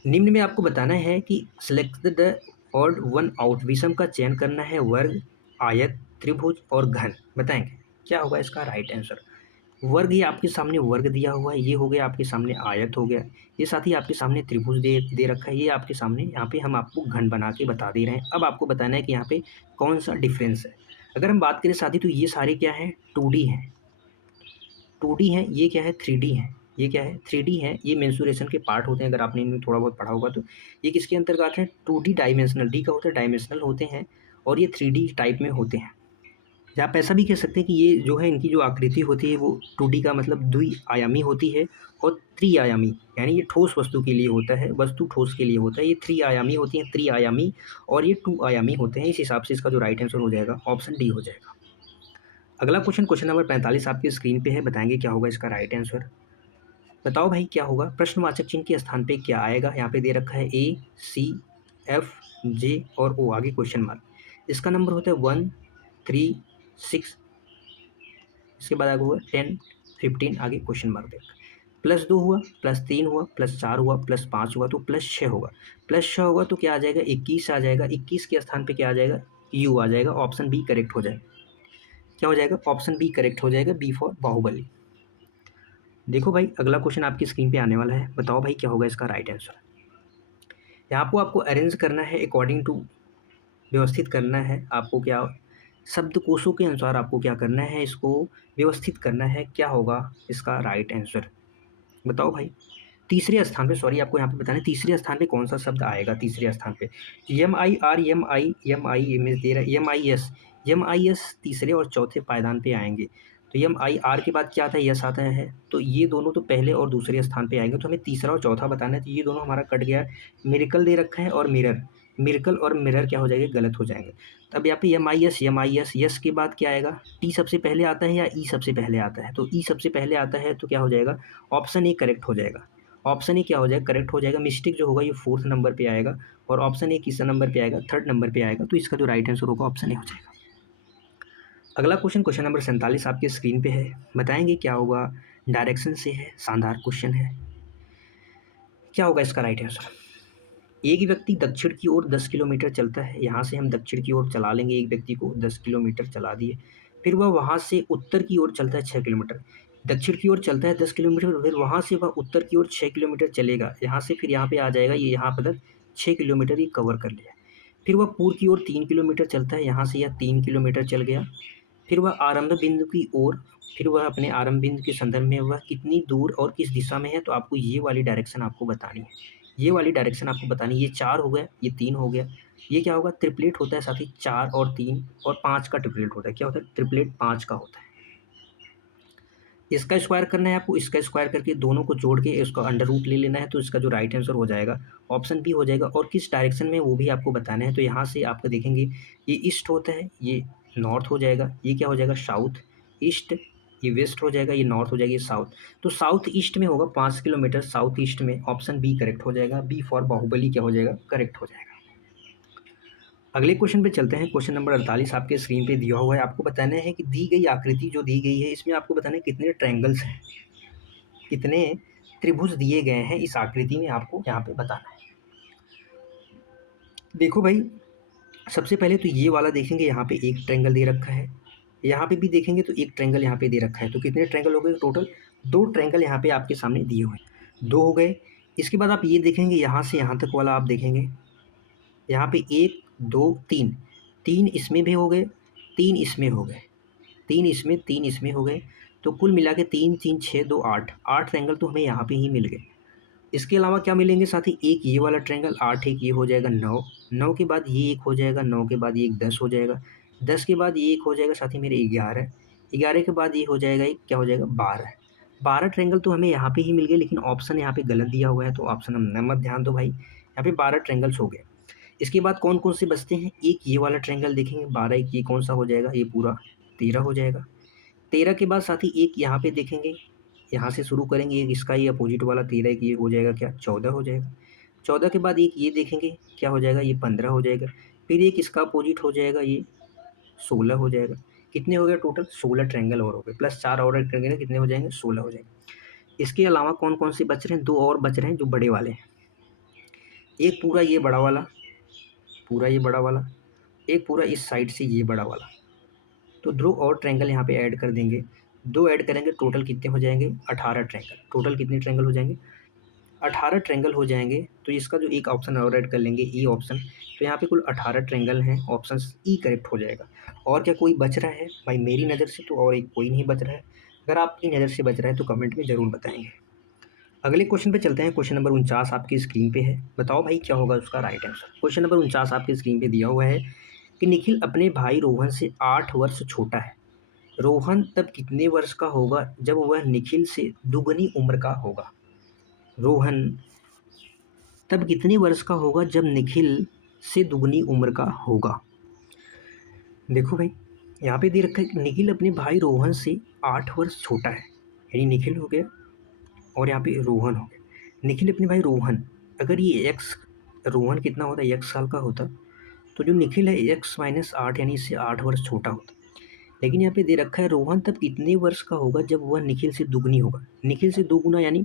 निम्न में आपको बताना है कि select the odd one out, विषम का चयन करना है, वर्ग, आयत, त्रिभुज और घन, बताएंगे क्या होगा इसका राइट आंसर। वर्ग ये आपके सामने वर्ग दिया हुआ है, ये हो गया आपके सामने आयत हो गया, ये साथ ही आपके सामने त्रिभुज दे दे रखा है, ये आपके सामने यहाँ पे हम आपको घन बना के बता दे रहे हैं। अब आपको बताना है कि यहाँ पे कौन सा डिफरेंस है। अगर हम बात करें साथी तो ये सारे क्या है 2D हैं, 2D है, ये क्या है 3D है, ये क्या है 3D है, ये मेंसुरेशन के पार्ट होते हैं अगर आपने इनमें थोड़ा बहुत पढ़ा होगा तो। ये किसके अंतर्गत है 2D डायमेंशनल, डी का होता है डायमेंशनल होते हैं और ये 3D टाइप में होते हैं। या आप ऐसा भी कह सकते हैं कि ये जो है इनकी जो आकृति होती है वो 2D का मतलब द्विआयामी होती है और त्रिआयामी, यानी ये ठोस वस्तु के लिए होता है, वस्तु ठोस के लिए होता है, ये त्रिआयामी होती है, त्रिआयामी और ये 2 आयामी होते हैं। इस हिसाब से इसका जो राइट आंसर हो जाएगा ऑप्शन डी हो जाएगा। अगला क्वेश्चन, क्वेश्चन नंबर 45 आपकी स्क्रीन पे है, बताएंगे क्या होगा इसका राइट आंसर। बताओ भाई क्या होगा, प्रश्नवाचक चिन्ह के स्थान पे क्या आएगा। यहाँ पे दे रखा है ए, सी, एफ, जे और ओ, आगे क्वेश्चन मार्क। इसका नंबर होता है 1, 3, 6, इसके बाद आगे हुआ 10, 15, आगे क्वेश्चन मार्क देख। +2 हुआ, +3 हुआ, +4 हुआ, +5 हुआ तो +6 होगा। +6 होगा तो क्या आ जाएगा 21 आ जाएगा, 21 के स्थान पे क्या आ जाएगा यू आ जाएगा, ऑप्शन बी करेक्ट हो जाएगा। क्या हो जाएगा ऑप्शन बी करेक्ट हो जाएगा, बी फॉर बाहुबली। देखो भाई अगला क्वेश्चन आपकी स्क्रीन पे आने वाला है, बताओ भाई क्या होगा इसका राइट आंसर। यहाँ पे आपको अरेंज करना है अकॉर्डिंग टू, व्यवस्थित करना है आपको, क्या शब्दकोशों के अनुसार आपको क्या करना है, इसको व्यवस्थित करना है। क्या होगा इसका राइट आंसर, बताओ भाई। तीसरे स्थान पे, सॉरी आपको यहाँ पे बताना है तीसरे स्थान पे कौन सा शब्द आएगा। तीसरे स्थान पे MIR, MI इमेज दे रहा है, MIS तीसरे और चौथे पायदान पे आएंगे। तो MIR के बाद क्या आता है यस आता है, तो ये दोनों तो पहले और दूसरे स्थान पे आएंगे, तो हमें तीसरा और चौथा बताना है। तो ये दोनों हमारा कट गया, मिरेकल दे रखा है और मिरर, मिरेकल और मिरर क्या हो जाएंगे गलत हो जाएंगे। तब यहाँ पे MIS यस के बाद क्या आएगा, टी सबसे पहले आता है या ई सबसे पहले आता है, तो ई सबसे पहले आता है तो क्या हो जाएगा ऑप्शन ए करेक्ट हो जाएगा। ऑप्शन ए क्या हो जाएगा करेक्ट हो जाएगा, मिस्टेक जो होगा ये 4th नंबर पे आएगा और ऑप्शन ए किस नंबर पे आएगा 3rd नंबर पे आएगा, तो इसका जो राइट आंसर होगा ऑप्शन ए हो जाएगा। अगला क्वेश्चन, क्वेश्चन नंबर 47 आपके स्क्रीन पे है, बताएंगे क्या होगा। डायरेक्शन से है, शानदार क्वेश्चन है। क्या होगा इसका राइट आंसर। एक व्यक्ति दक्षिण की ओर 10 किलोमीटर चलता है, यहाँ से हम दक्षिण की ओर चला लेंगे, एक व्यक्ति को 10 किलोमीटर चला दिए। फिर वह वहाँ से उत्तर की ओर चलता है 6 किलोमीटर, दक्षिण की ओर चलता है 10 किलोमीटर, फिर वहाँ से वह उत्तर की ओर 6 किलोमीटर चलेगा, यहाँ से फिर यहाँ पे आ जाएगा, ये यहाँ पर 6 किलोमीटर ये कवर कर लिया। फिर वह पूर्व की ओर 3 किलोमीटर चलता है, यहाँ से यह 3 किलोमीटर चल गया। फिर वह आरंभ बिंदु की ओर, फिर वह अपने आरंभ बिंदु के संदर्भ में वह कितनी दूर और किस दिशा में है, तो आपको ये वाली डायरेक्शन आपको बतानी है, ये वाली डायरेक्शन आपको बतानी है। ये 4 हो गया, ये 3 हो गया, ये क्या होगा ट्रिपलेट होता है साथ ही, 4 और 3 और 5 का ट्रिपलेट होता है। क्या होता है ट्रिपलेट 5 का होता है। इसका स्क्वायर करना है आपको, इसका स्क्वायर करके दोनों को जोड़ के इसका अंडर रूट ले लेना है, तो इसका जो राइट आंसर हो जाएगा ऑप्शन बी हो जाएगा। और किस डायरेक्शन में वो भी आपको बताना है, तो यहाँ से आपको देखेंगे ये ईस्ट होता है, ये नॉर्थ हो जाएगा, ये क्या हो जाएगा साउथ ईस्ट, ये वेस्ट हो जाएगा, ये नॉर्थ हो जाएगा, ये साउथ, तो साउथ ईस्ट में होगा 5 किलोमीटर साउथ ईस्ट में, ऑप्शन बी करेक्ट हो जाएगा, बी फॉर बाहुबली क्या हो जाएगा करेक्ट हो जाएगा। अगले क्वेश्चन पे चलते हैं, क्वेश्चन नंबर 48 आपके स्क्रीन पे दिया हुआ है, आपको बताना है कि दी गई आकृति जो दी गई है इसमें आपको बताना है कितने ट्रायंगल्स हैं, कितने त्रिभुज दिए गए हैं इस आकृति में, आपको यहाँ पे बताना है। देखो भाई सबसे पहले तो ये वाला देखेंगे, यहाँ पे एक ट्रायंगल दे रखा है, यहाँ पे भी देखेंगे तो एक ट्रायंगल यहाँ पे दे रखा है, तो कितने ट्रायंगल हो गए टोटल, 2 ट्रायंगल यहाँ पे आपके सामने दिए हुए हैं, 2 हो गए। इसके बाद आप ये देखेंगे यहाँ से यहाँ तक वाला आप देखेंगे, यहाँ पे 1, 2, 3, 3 इसमें भी हो गए, 3 इसमें हो गए, 3 इसमें, 3 इसमें हो गए, तो कुल मिला के 3, 3, 6, 2, 8, 8 ट्रायंगल तो हमें यहाँ पे ही मिल गए। इसके अलावा क्या मिलेंगे साथी, एक ये वाला ट्रायंगल 8, एक ये हो जाएगा 9, 9 के बाद ये एक हो जाएगा, 9 के बाद ये एक 10 हो जाएगा, 10 के बाद ये एक हो जाएगा साथी मेरे 11, 11 के बाद ये हो जाएगा एक क्या हो जाएगा 12, 12 ट्रायंगल तो हमें यहाँ पे ही मिल गए, लेकिन ऑप्शन यहाँ पे गलत दिया हुआ है, तो ऑप्शन हम मत ध्यान दो भाई, यहाँ पे 12 ट्रायंगल्स हो गए। इसके बाद कौन कौन से बचते हैं, एक ये वाला ट्रायंगल देखेंगे 12, एक ये कौन सा हो जाएगा, ये पूरा 13 हो जाएगा। 13 के बाद साथी एक यहाँ पे देखेंगे, यहाँ से शुरू करेंगे, एक इसका ही अपोजिट वाला 13 एक ये हो जाएगा क्या 14 हो जाएगा। 14 के बाद एक ये देखेंगे क्या हो जाएगा, ये 15 हो जाएगा। फिर एक इसका अपोजिट हो जाएगा, ये 16 हो जाएगा। कितने हो गए टोटल 16 ट्रायंगल और हो गए, प्लस 4 और ऐड करेंगे कितने हो जाएंगे 16 हो जाएंगे। इसके अलावा कौन कौन से बच रहे हैं, 2 और बच रहे हैं जो बड़े वाले हैं, एक पूरा ये बड़ा वाला, पूरा ये बड़ा वाला, एक पूरा इस साइड से ये बड़ा वाला, तो 2 और ट्रायंगल यहाँ पे ऐड कर देंगे, 2 ऐड करेंगे टोटल कितने हो जाएंगे 18 ट्रायंगल। टोटल कितने ट्रायंगल हो जाएंगे 18 ट्रायंगल हो जाएंगे। तो इसका जो एक ऑप्शन और ऐड कर लेंगे ई ऑप्शन, तो यहाँ पे कुल 18 ट्रायंगल हैं, ऑप्शन ई करेक्ट हो जाएगा। और क्या कोई बच रहा है भाई मेरी नज़र से? तो और एक कोई नहीं बच रहा है। अगर आपकी नज़र से बच रहा है तो कमेंट में ज़रूर बताएंगे। अगले क्वेश्चन पे चलते हैं। क्वेश्चन नंबर 49 आपकी स्क्रीन पे है, बताओ भाई क्या होगा उसका राइट आंसर। क्वेश्चन नंबर 49 आपकी स्क्रीन पे दिया हुआ है कि निखिल अपने भाई रोहन से 8 वर्ष छोटा है। रोहन तब कितने वर्ष का होगा जब वह निखिल से दुगनी उम्र का होगा। रोहन तब कितने वर्ष का होगा जब निखिल से दुगनी उम्र का होगा। देखो भाई यहाँ पे दे रखा है कि निखिल अपने भाई रोहन से 8 वर्ष छोटा है, यानी निखिल हो गया और यहाँ पे रोहन हो गया। निखिल अपने भाई रोहन, अगर ये एक्स रोहन कितना होता है एक्स साल का होता, तो जो निखिल है x-8 यानी इससे 8 वर्ष छोटा होता। लेकिन यहाँ पे दे रखा है रोहन तब कितने वर्ष का होगा जब वह निखिल से दुगनी होगा। निखिल से दोगुना यानी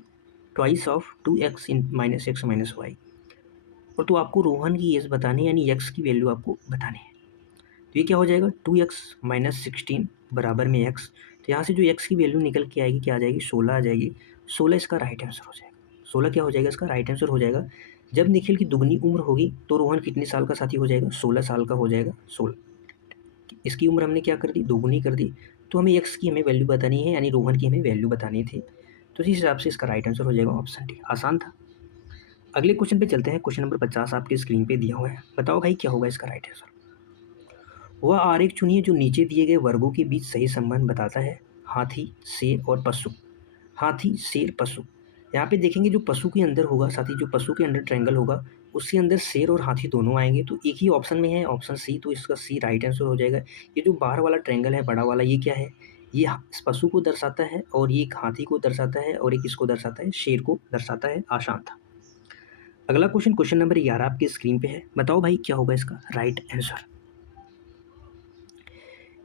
twice of 2x minus x minus y. और तो आपको रोहन की एज बतानी है यानी एक्स की वैल्यू आपको बतानी है। तो ये क्या हो जाएगा 2x माइनस 16 बराबर में x। तो यहाँ से जो x की वैल्यू निकल के आएगी क्या आ जाएगी 16 आ जाएगी। 16 इसका राइट आंसर हो जाएगा। 16 क्या हो जाएगा इसका राइट आंसर हो जाएगा। जब निखिल की दुगनी उम्र होगी तो रोहन कितने साल का साथी हो जाएगा 16 साल का हो जाएगा। 16 इसकी उम्र हमने क्या कर दी दोगुनी कर दी। तो हमें x की हमें वैल्यू बतानी है यानी रोहन की हमें वैल्यू बतानी थी। तो इस हिसाब से इसका राइट आंसर हो जाएगा ऑप्शन डी। आसान था। अगले क्वेश्चन पे चलते हैं। क्वेश्चन नंबर 50 आपके स्क्रीन पे दिया हुआ है, बताओ भाई क्या होगा इसका राइट आंसर। वह आरेख चुनिए जो नीचे दिए गए वर्गों के बीच सही संबंध बताता है। हाथी, शेर और पशु। हाथी, शेर, पशु। यहाँ पे देखेंगे जो पशु के अंदर होगा साथी, जो पशु के अंदर ट्रायंगल होगा उसके अंदर शेर और हाथी दोनों आएंगे। तो एक ही ऑप्शन में है ऑप्शन सी, तो इसका सी राइट आंसर हो जाएगा। ये जो बाहर वाला ट्रायंगल है बड़ा वाला ये क्या है, ये इस पशु को दर्शाता है और ये एक हाथी को दर्शाता है और एक इसको दर्शाता है शेर को दर्शाता है। आसान था। अगला क्वेश्चन क्वेश्चन नंबर 11 आपकी स्क्रीन पे है, बताओ भाई क्या होगा इसका राइट आंसर।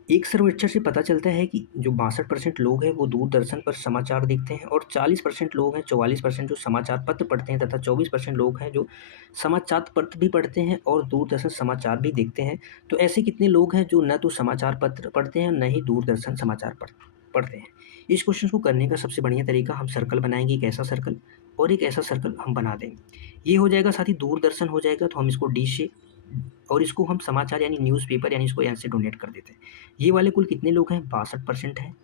एक सर्वेक्षण से पता चलता है कि जो 62% लोग हैं वो दूरदर्शन पर समाचार देखते हैं और 40% लोग हैं 44% जो समाचार पत्र पढ़ते हैं तथा 24% लोग हैं जो समाचार पत्र भी पढ़ते हैं और दूरदर्शन समाचार भी देखते हैं। तो ऐसे कितने लोग हैं जो न तो समाचार पत्र पढ़ते हैं न ही दूरदर्शन समाचार पढ़ते हैं। इस क्वेश्चन को करने का सबसे बढ़िया तरीका हम सर्कल बनाएंगे, एक ऐसा सर्कल और एक ऐसा सर्कल हम बना देंगे। ये हो जाएगा साथ ही दूरदर्शन हो जाएगा तो हम इसको डी से और इसको हम समाचार यानी न्यूज़पेपर यानी इसको यहाँ से डोनेट कर देते हैं। ये वाले कुल कितने लोग हैं 62% हैं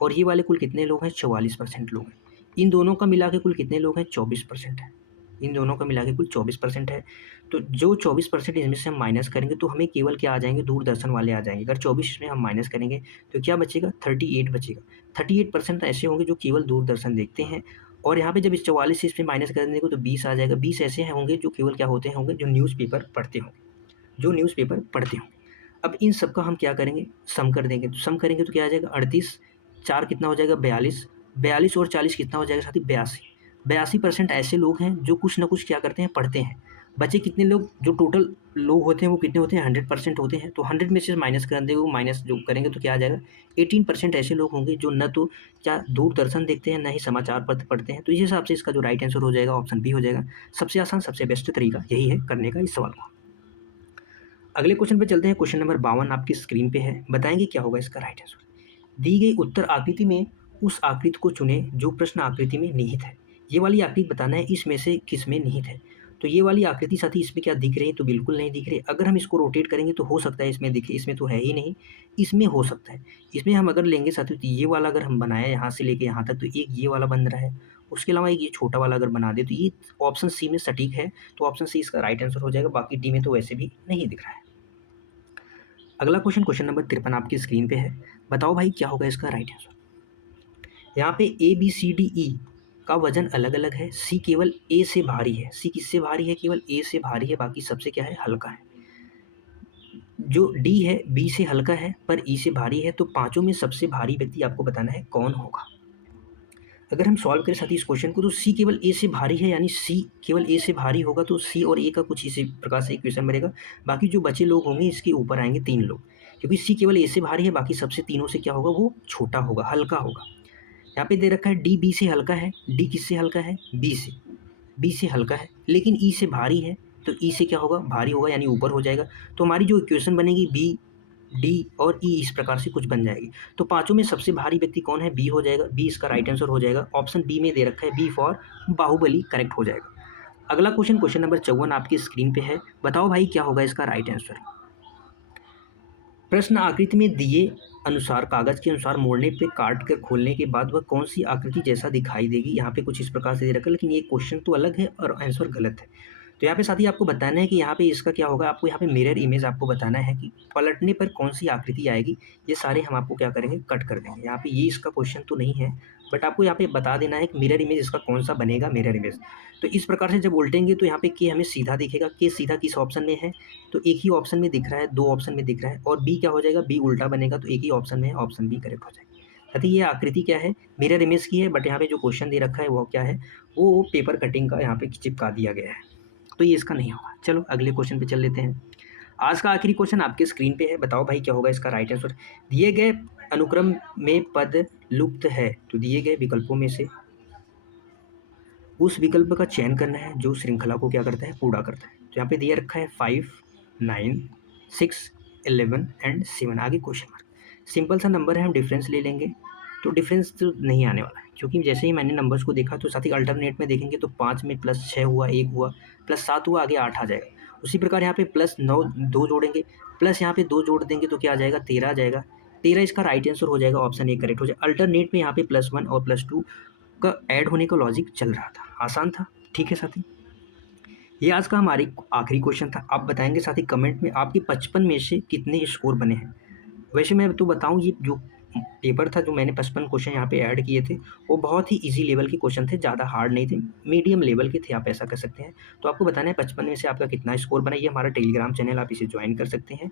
और ये वाले कुल कितने लोग हैं 44% लोग हैं। इन दोनों का मिला के कुल कितने लोग हैं 24% है। इन दोनों का मिला के कुल 24% है। तो जो 24% इसमें से हम माइनस करेंगे तो हमें केवल क्या आ जाएंगे दूरदर्शन वाले आ जाएंगे। अगर 24 में हम माइनस करेंगे तो क्या बचेगा 38 बचेगा। 38% ऐसे होंगे जो केवल दूरदर्शन देखते हैं और यहाँ पे जब इस 44 से इसमें माइनस कर देंगे तो 20 आ जाएगा। 20 ऐसे होंगे जो केवल क्या होते होंगे जो न्यूज़पेपर पढ़ते होंगे, जो न्यूज़पेपर पढ़ते होंगे। अब इन सब का हम क्या करेंगे सम कर देंगे। तो सम करेंगे तो क्या आ जाएगा 38, 4 कितना हो जाएगा 42, 42 और 40 कितना हो जाएगा साथी 82। 82% ऐसे लोग हैं जो कुछ ना कुछ क्या करते हैं पढ़ते हैं। बचे कितने लोग जो टोटल लोग होते हैं वो कितने होते हैं 100% होते हैं। तो 100 में से माइनस कर देंगे, वो माइनस जो करेंगे तो क्या आ जाएगा 18% ऐसे लोग होंगे जो न तो क्या दूरदर्शन देखते हैं न ही समाचार पत्र पढ़ते हैं। तो इस हिसाब से इसका जो राइट आंसर हो जाएगा ऑप्शन बी हो जाएगा। सबसे आसान सबसे बेस्ट तरीका यही है करने का इस सवाल को। अगले क्वेश्चन पे चलते हैं। क्वेश्चन नंबर 52 आपकी स्क्रीन पे है, बताएंगे क्या होगा इसका राइट आंसर। दी गई उत्तर आकृति में उस आकृति को चुने जो प्रश्न आकृति में निहित है। ये वाली आकृति बताना है इसमें से किस में निहित है। तो ये वाली आकृति साथी इसमें क्या दिख रही है, तो बिल्कुल नहीं दिख रही। अगर हम इसको रोटेट करेंगे तो हो सकता है इसमें दिखे, इसमें तो है ही नहीं, इसमें हो सकता है। इसमें हम अगर लेंगे साथी तो ये वाला अगर हम बनाए यहाँ से लेके यहाँ तक तो एक ये वाला बन रहा है, उसके अलावा एक ये छोटा वाला अगर बना दे तो ये ऑप्शन सी में सटीक है। तो ऑप्शन सी इसका राइट आंसर हो जाएगा। बाकी डी में तो वैसे भी नहीं दिख रहा है। अगला क्वेश्चन क्वेश्चन नंबर 53 आपकी स्क्रीन पे है, बताओ भाई क्या होगा इसका राइट आंसर। यहाँ पे A B C D E का वजन अलग अलग है, सी केवल ए से भारी है। सी किससे भारी है, केवल ए से भारी है, बाकी सबसे क्या है हल्का है। जो डी है बी से हल्का है पर ई से भारी है। तो पांचों में सबसे भारी व्यक्ति आपको बताना है कौन होगा। अगर हम सॉल्व करें साथी इस क्वेश्चन को तो सी केवल ए से भारी है यानी सी केवल ए से भारी होगा तो सी और ए का कुछ इसी प्रकार से इक्वेशन बनेगा। बाकी जो बचे लोग होंगे इसके ऊपर आएंगे 3 लोग, क्योंकि सी केवल ए से भारी है बाकी सबसे तीनों से क्या होगा वो छोटा होगा हल्का होगा। यहाँ पे दे रखा है डी बी से हल्का है। डी किससे हल्का है बी से, बी से हल्का है लेकिन ई से भारी है। तो ई से क्या होगा भारी होगा यानी ऊपर हो जाएगा। तो हमारी जो इक्वेशन बनेगी बी डी और ई इस प्रकार से कुछ बन जाएगी। तो पांचों में सबसे भारी व्यक्ति कौन है? बी हो जाएगा। बी इसका राइट आंसर हो जाएगा। ऑप्शन बी में दे रखा है बी फॉर बाहुबली, करेक्ट हो जाएगा। अगला क्वेश्चन, क्वेश्चन नंबर 54 आपकी स्क्रीन पे है। बताओ भाई क्या होगा इसका राइट आंसर। प्रश्न आकृति में दिए अनुसार कागज के अनुसार मोड़ने पे काट कर खोलने के बाद वह कौन सी आकृति जैसा दिखाई देगी। यहाँ पे कुछ इस प्रकार से दे रखा है, लेकिन ये क्वेश्चन तो अलग है और आंसर गलत है। तो यहाँ पे साथी आपको बताना है कि यहाँ पे इसका क्या होगा। आपको यहाँ पे मिरर इमेज आपको बताना है कि पलटने पर कौन सी आकृति आएगी। ये सारे हम आपको क्या करेंगे, कट कर देंगे। यहाँ पे ये इसका क्वेश्चन तो नहीं है, बट आपको यहाँ पे बता देना है कि मिरर इमेज इसका कौन सा बनेगा मिरर इमेज। तो इस प्रकार से जब उल्टेंगे तो यहाँ पे के हमें सीधा दिखेगा। के सीधा किस ऑप्शन में है? तो एक ही ऑप्शन में दिख रहा है, दो ऑप्शन में दिख रहा है। और बी क्या हो जाएगा? बी उल्टा बनेगा, तो एक ही ऑप्शन में है, ऑप्शन बी करेक्ट हो जाएगा। साथ ही ये आकृति क्या है? मिरर इमेज की है, बट यहाँ पे जो क्वेश्चन दे रखा है वो क्या है? वो पेपर कटिंग का यहाँ पे चिपका दिया गया है, तो ये इसका नहीं होगा। चलो अगले क्वेश्चन पे चल लेते हैं। आज का आखिरी क्वेश्चन आपके स्क्रीन पे है। बताओ भाई क्या होगा इसका राइट आंसर। दिए गए अनुक्रम में पद लुप्त है, तो दिए गए विकल्पों में से उस विकल्प का चयन करना है जो श्रृंखला को क्या करता है, पूरा करता है। तो यहाँ पे दिया रखा है 5, 9, 6, 11 एंड 7। आगे क्वेश्चन मार्क। सिंपल सा नंबर है, हम डिफरेंस ले लेंगे। तो डिफरेंस तो नहीं आने वाला है, क्योंकि जैसे ही मैंने नंबर्स को देखा तो साथ ही अल्टरनेट में देखेंगे तो 5 में +6 हुआ, 1 हुआ, +7 हुआ, आगे 8 आ जाएगा। उसी प्रकार यहाँ पे +9 2 जोड़ेंगे, प्लस यहाँ पे 2 जोड़ देंगे तो क्या आ जाएगा, 13 आ जाएगा। 13 इसका राइट आंसर हो जाएगा, ऑप्शन ए करेक्ट हो जाएगा। अल्टरनेट में यहाँ पे +1 और +2 का ऐड होने का लॉजिक चल रहा था, आसान था। ठीक है साथी, ये आज का हमारी आखिरी क्वेश्चन था। आप बताएंगे साथी कमेंट में आपके 55 में से कितने स्कोर बने हैं। वैसे मैं तो बताऊं, ये जो पेपर था, जो मैंने 55 क्वेश्चन यहाँ पे ऐड किए थे, वो बहुत ही इजी लेवल के क्वेश्चन थे, ज़्यादा हार्ड नहीं थे, मीडियम लेवल के थे, आप ऐसा कर सकते हैं। तो आपको बताना है 55 में से आपका कितना स्कोर बना। ये हमारा टेलीग्राम चैनल, आप इसे ज्वाइन कर सकते हैं।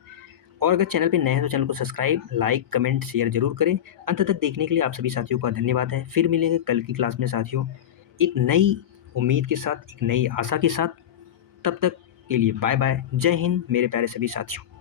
और अगर चैनल पे नए हैं तो चैनल को सब्सक्राइब, लाइक, कमेंट, शेयर जरूर करें। अंत तक देखने के लिए आप सभी साथियों का धन्यवाद है। फिर मिलेंगे कल की क्लास में साथियों, एक नई उम्मीद के साथ, एक नई आशा के साथ। तब तक के लिए बाय बाय, जय हिंद मेरे प्यारे सभी साथियों।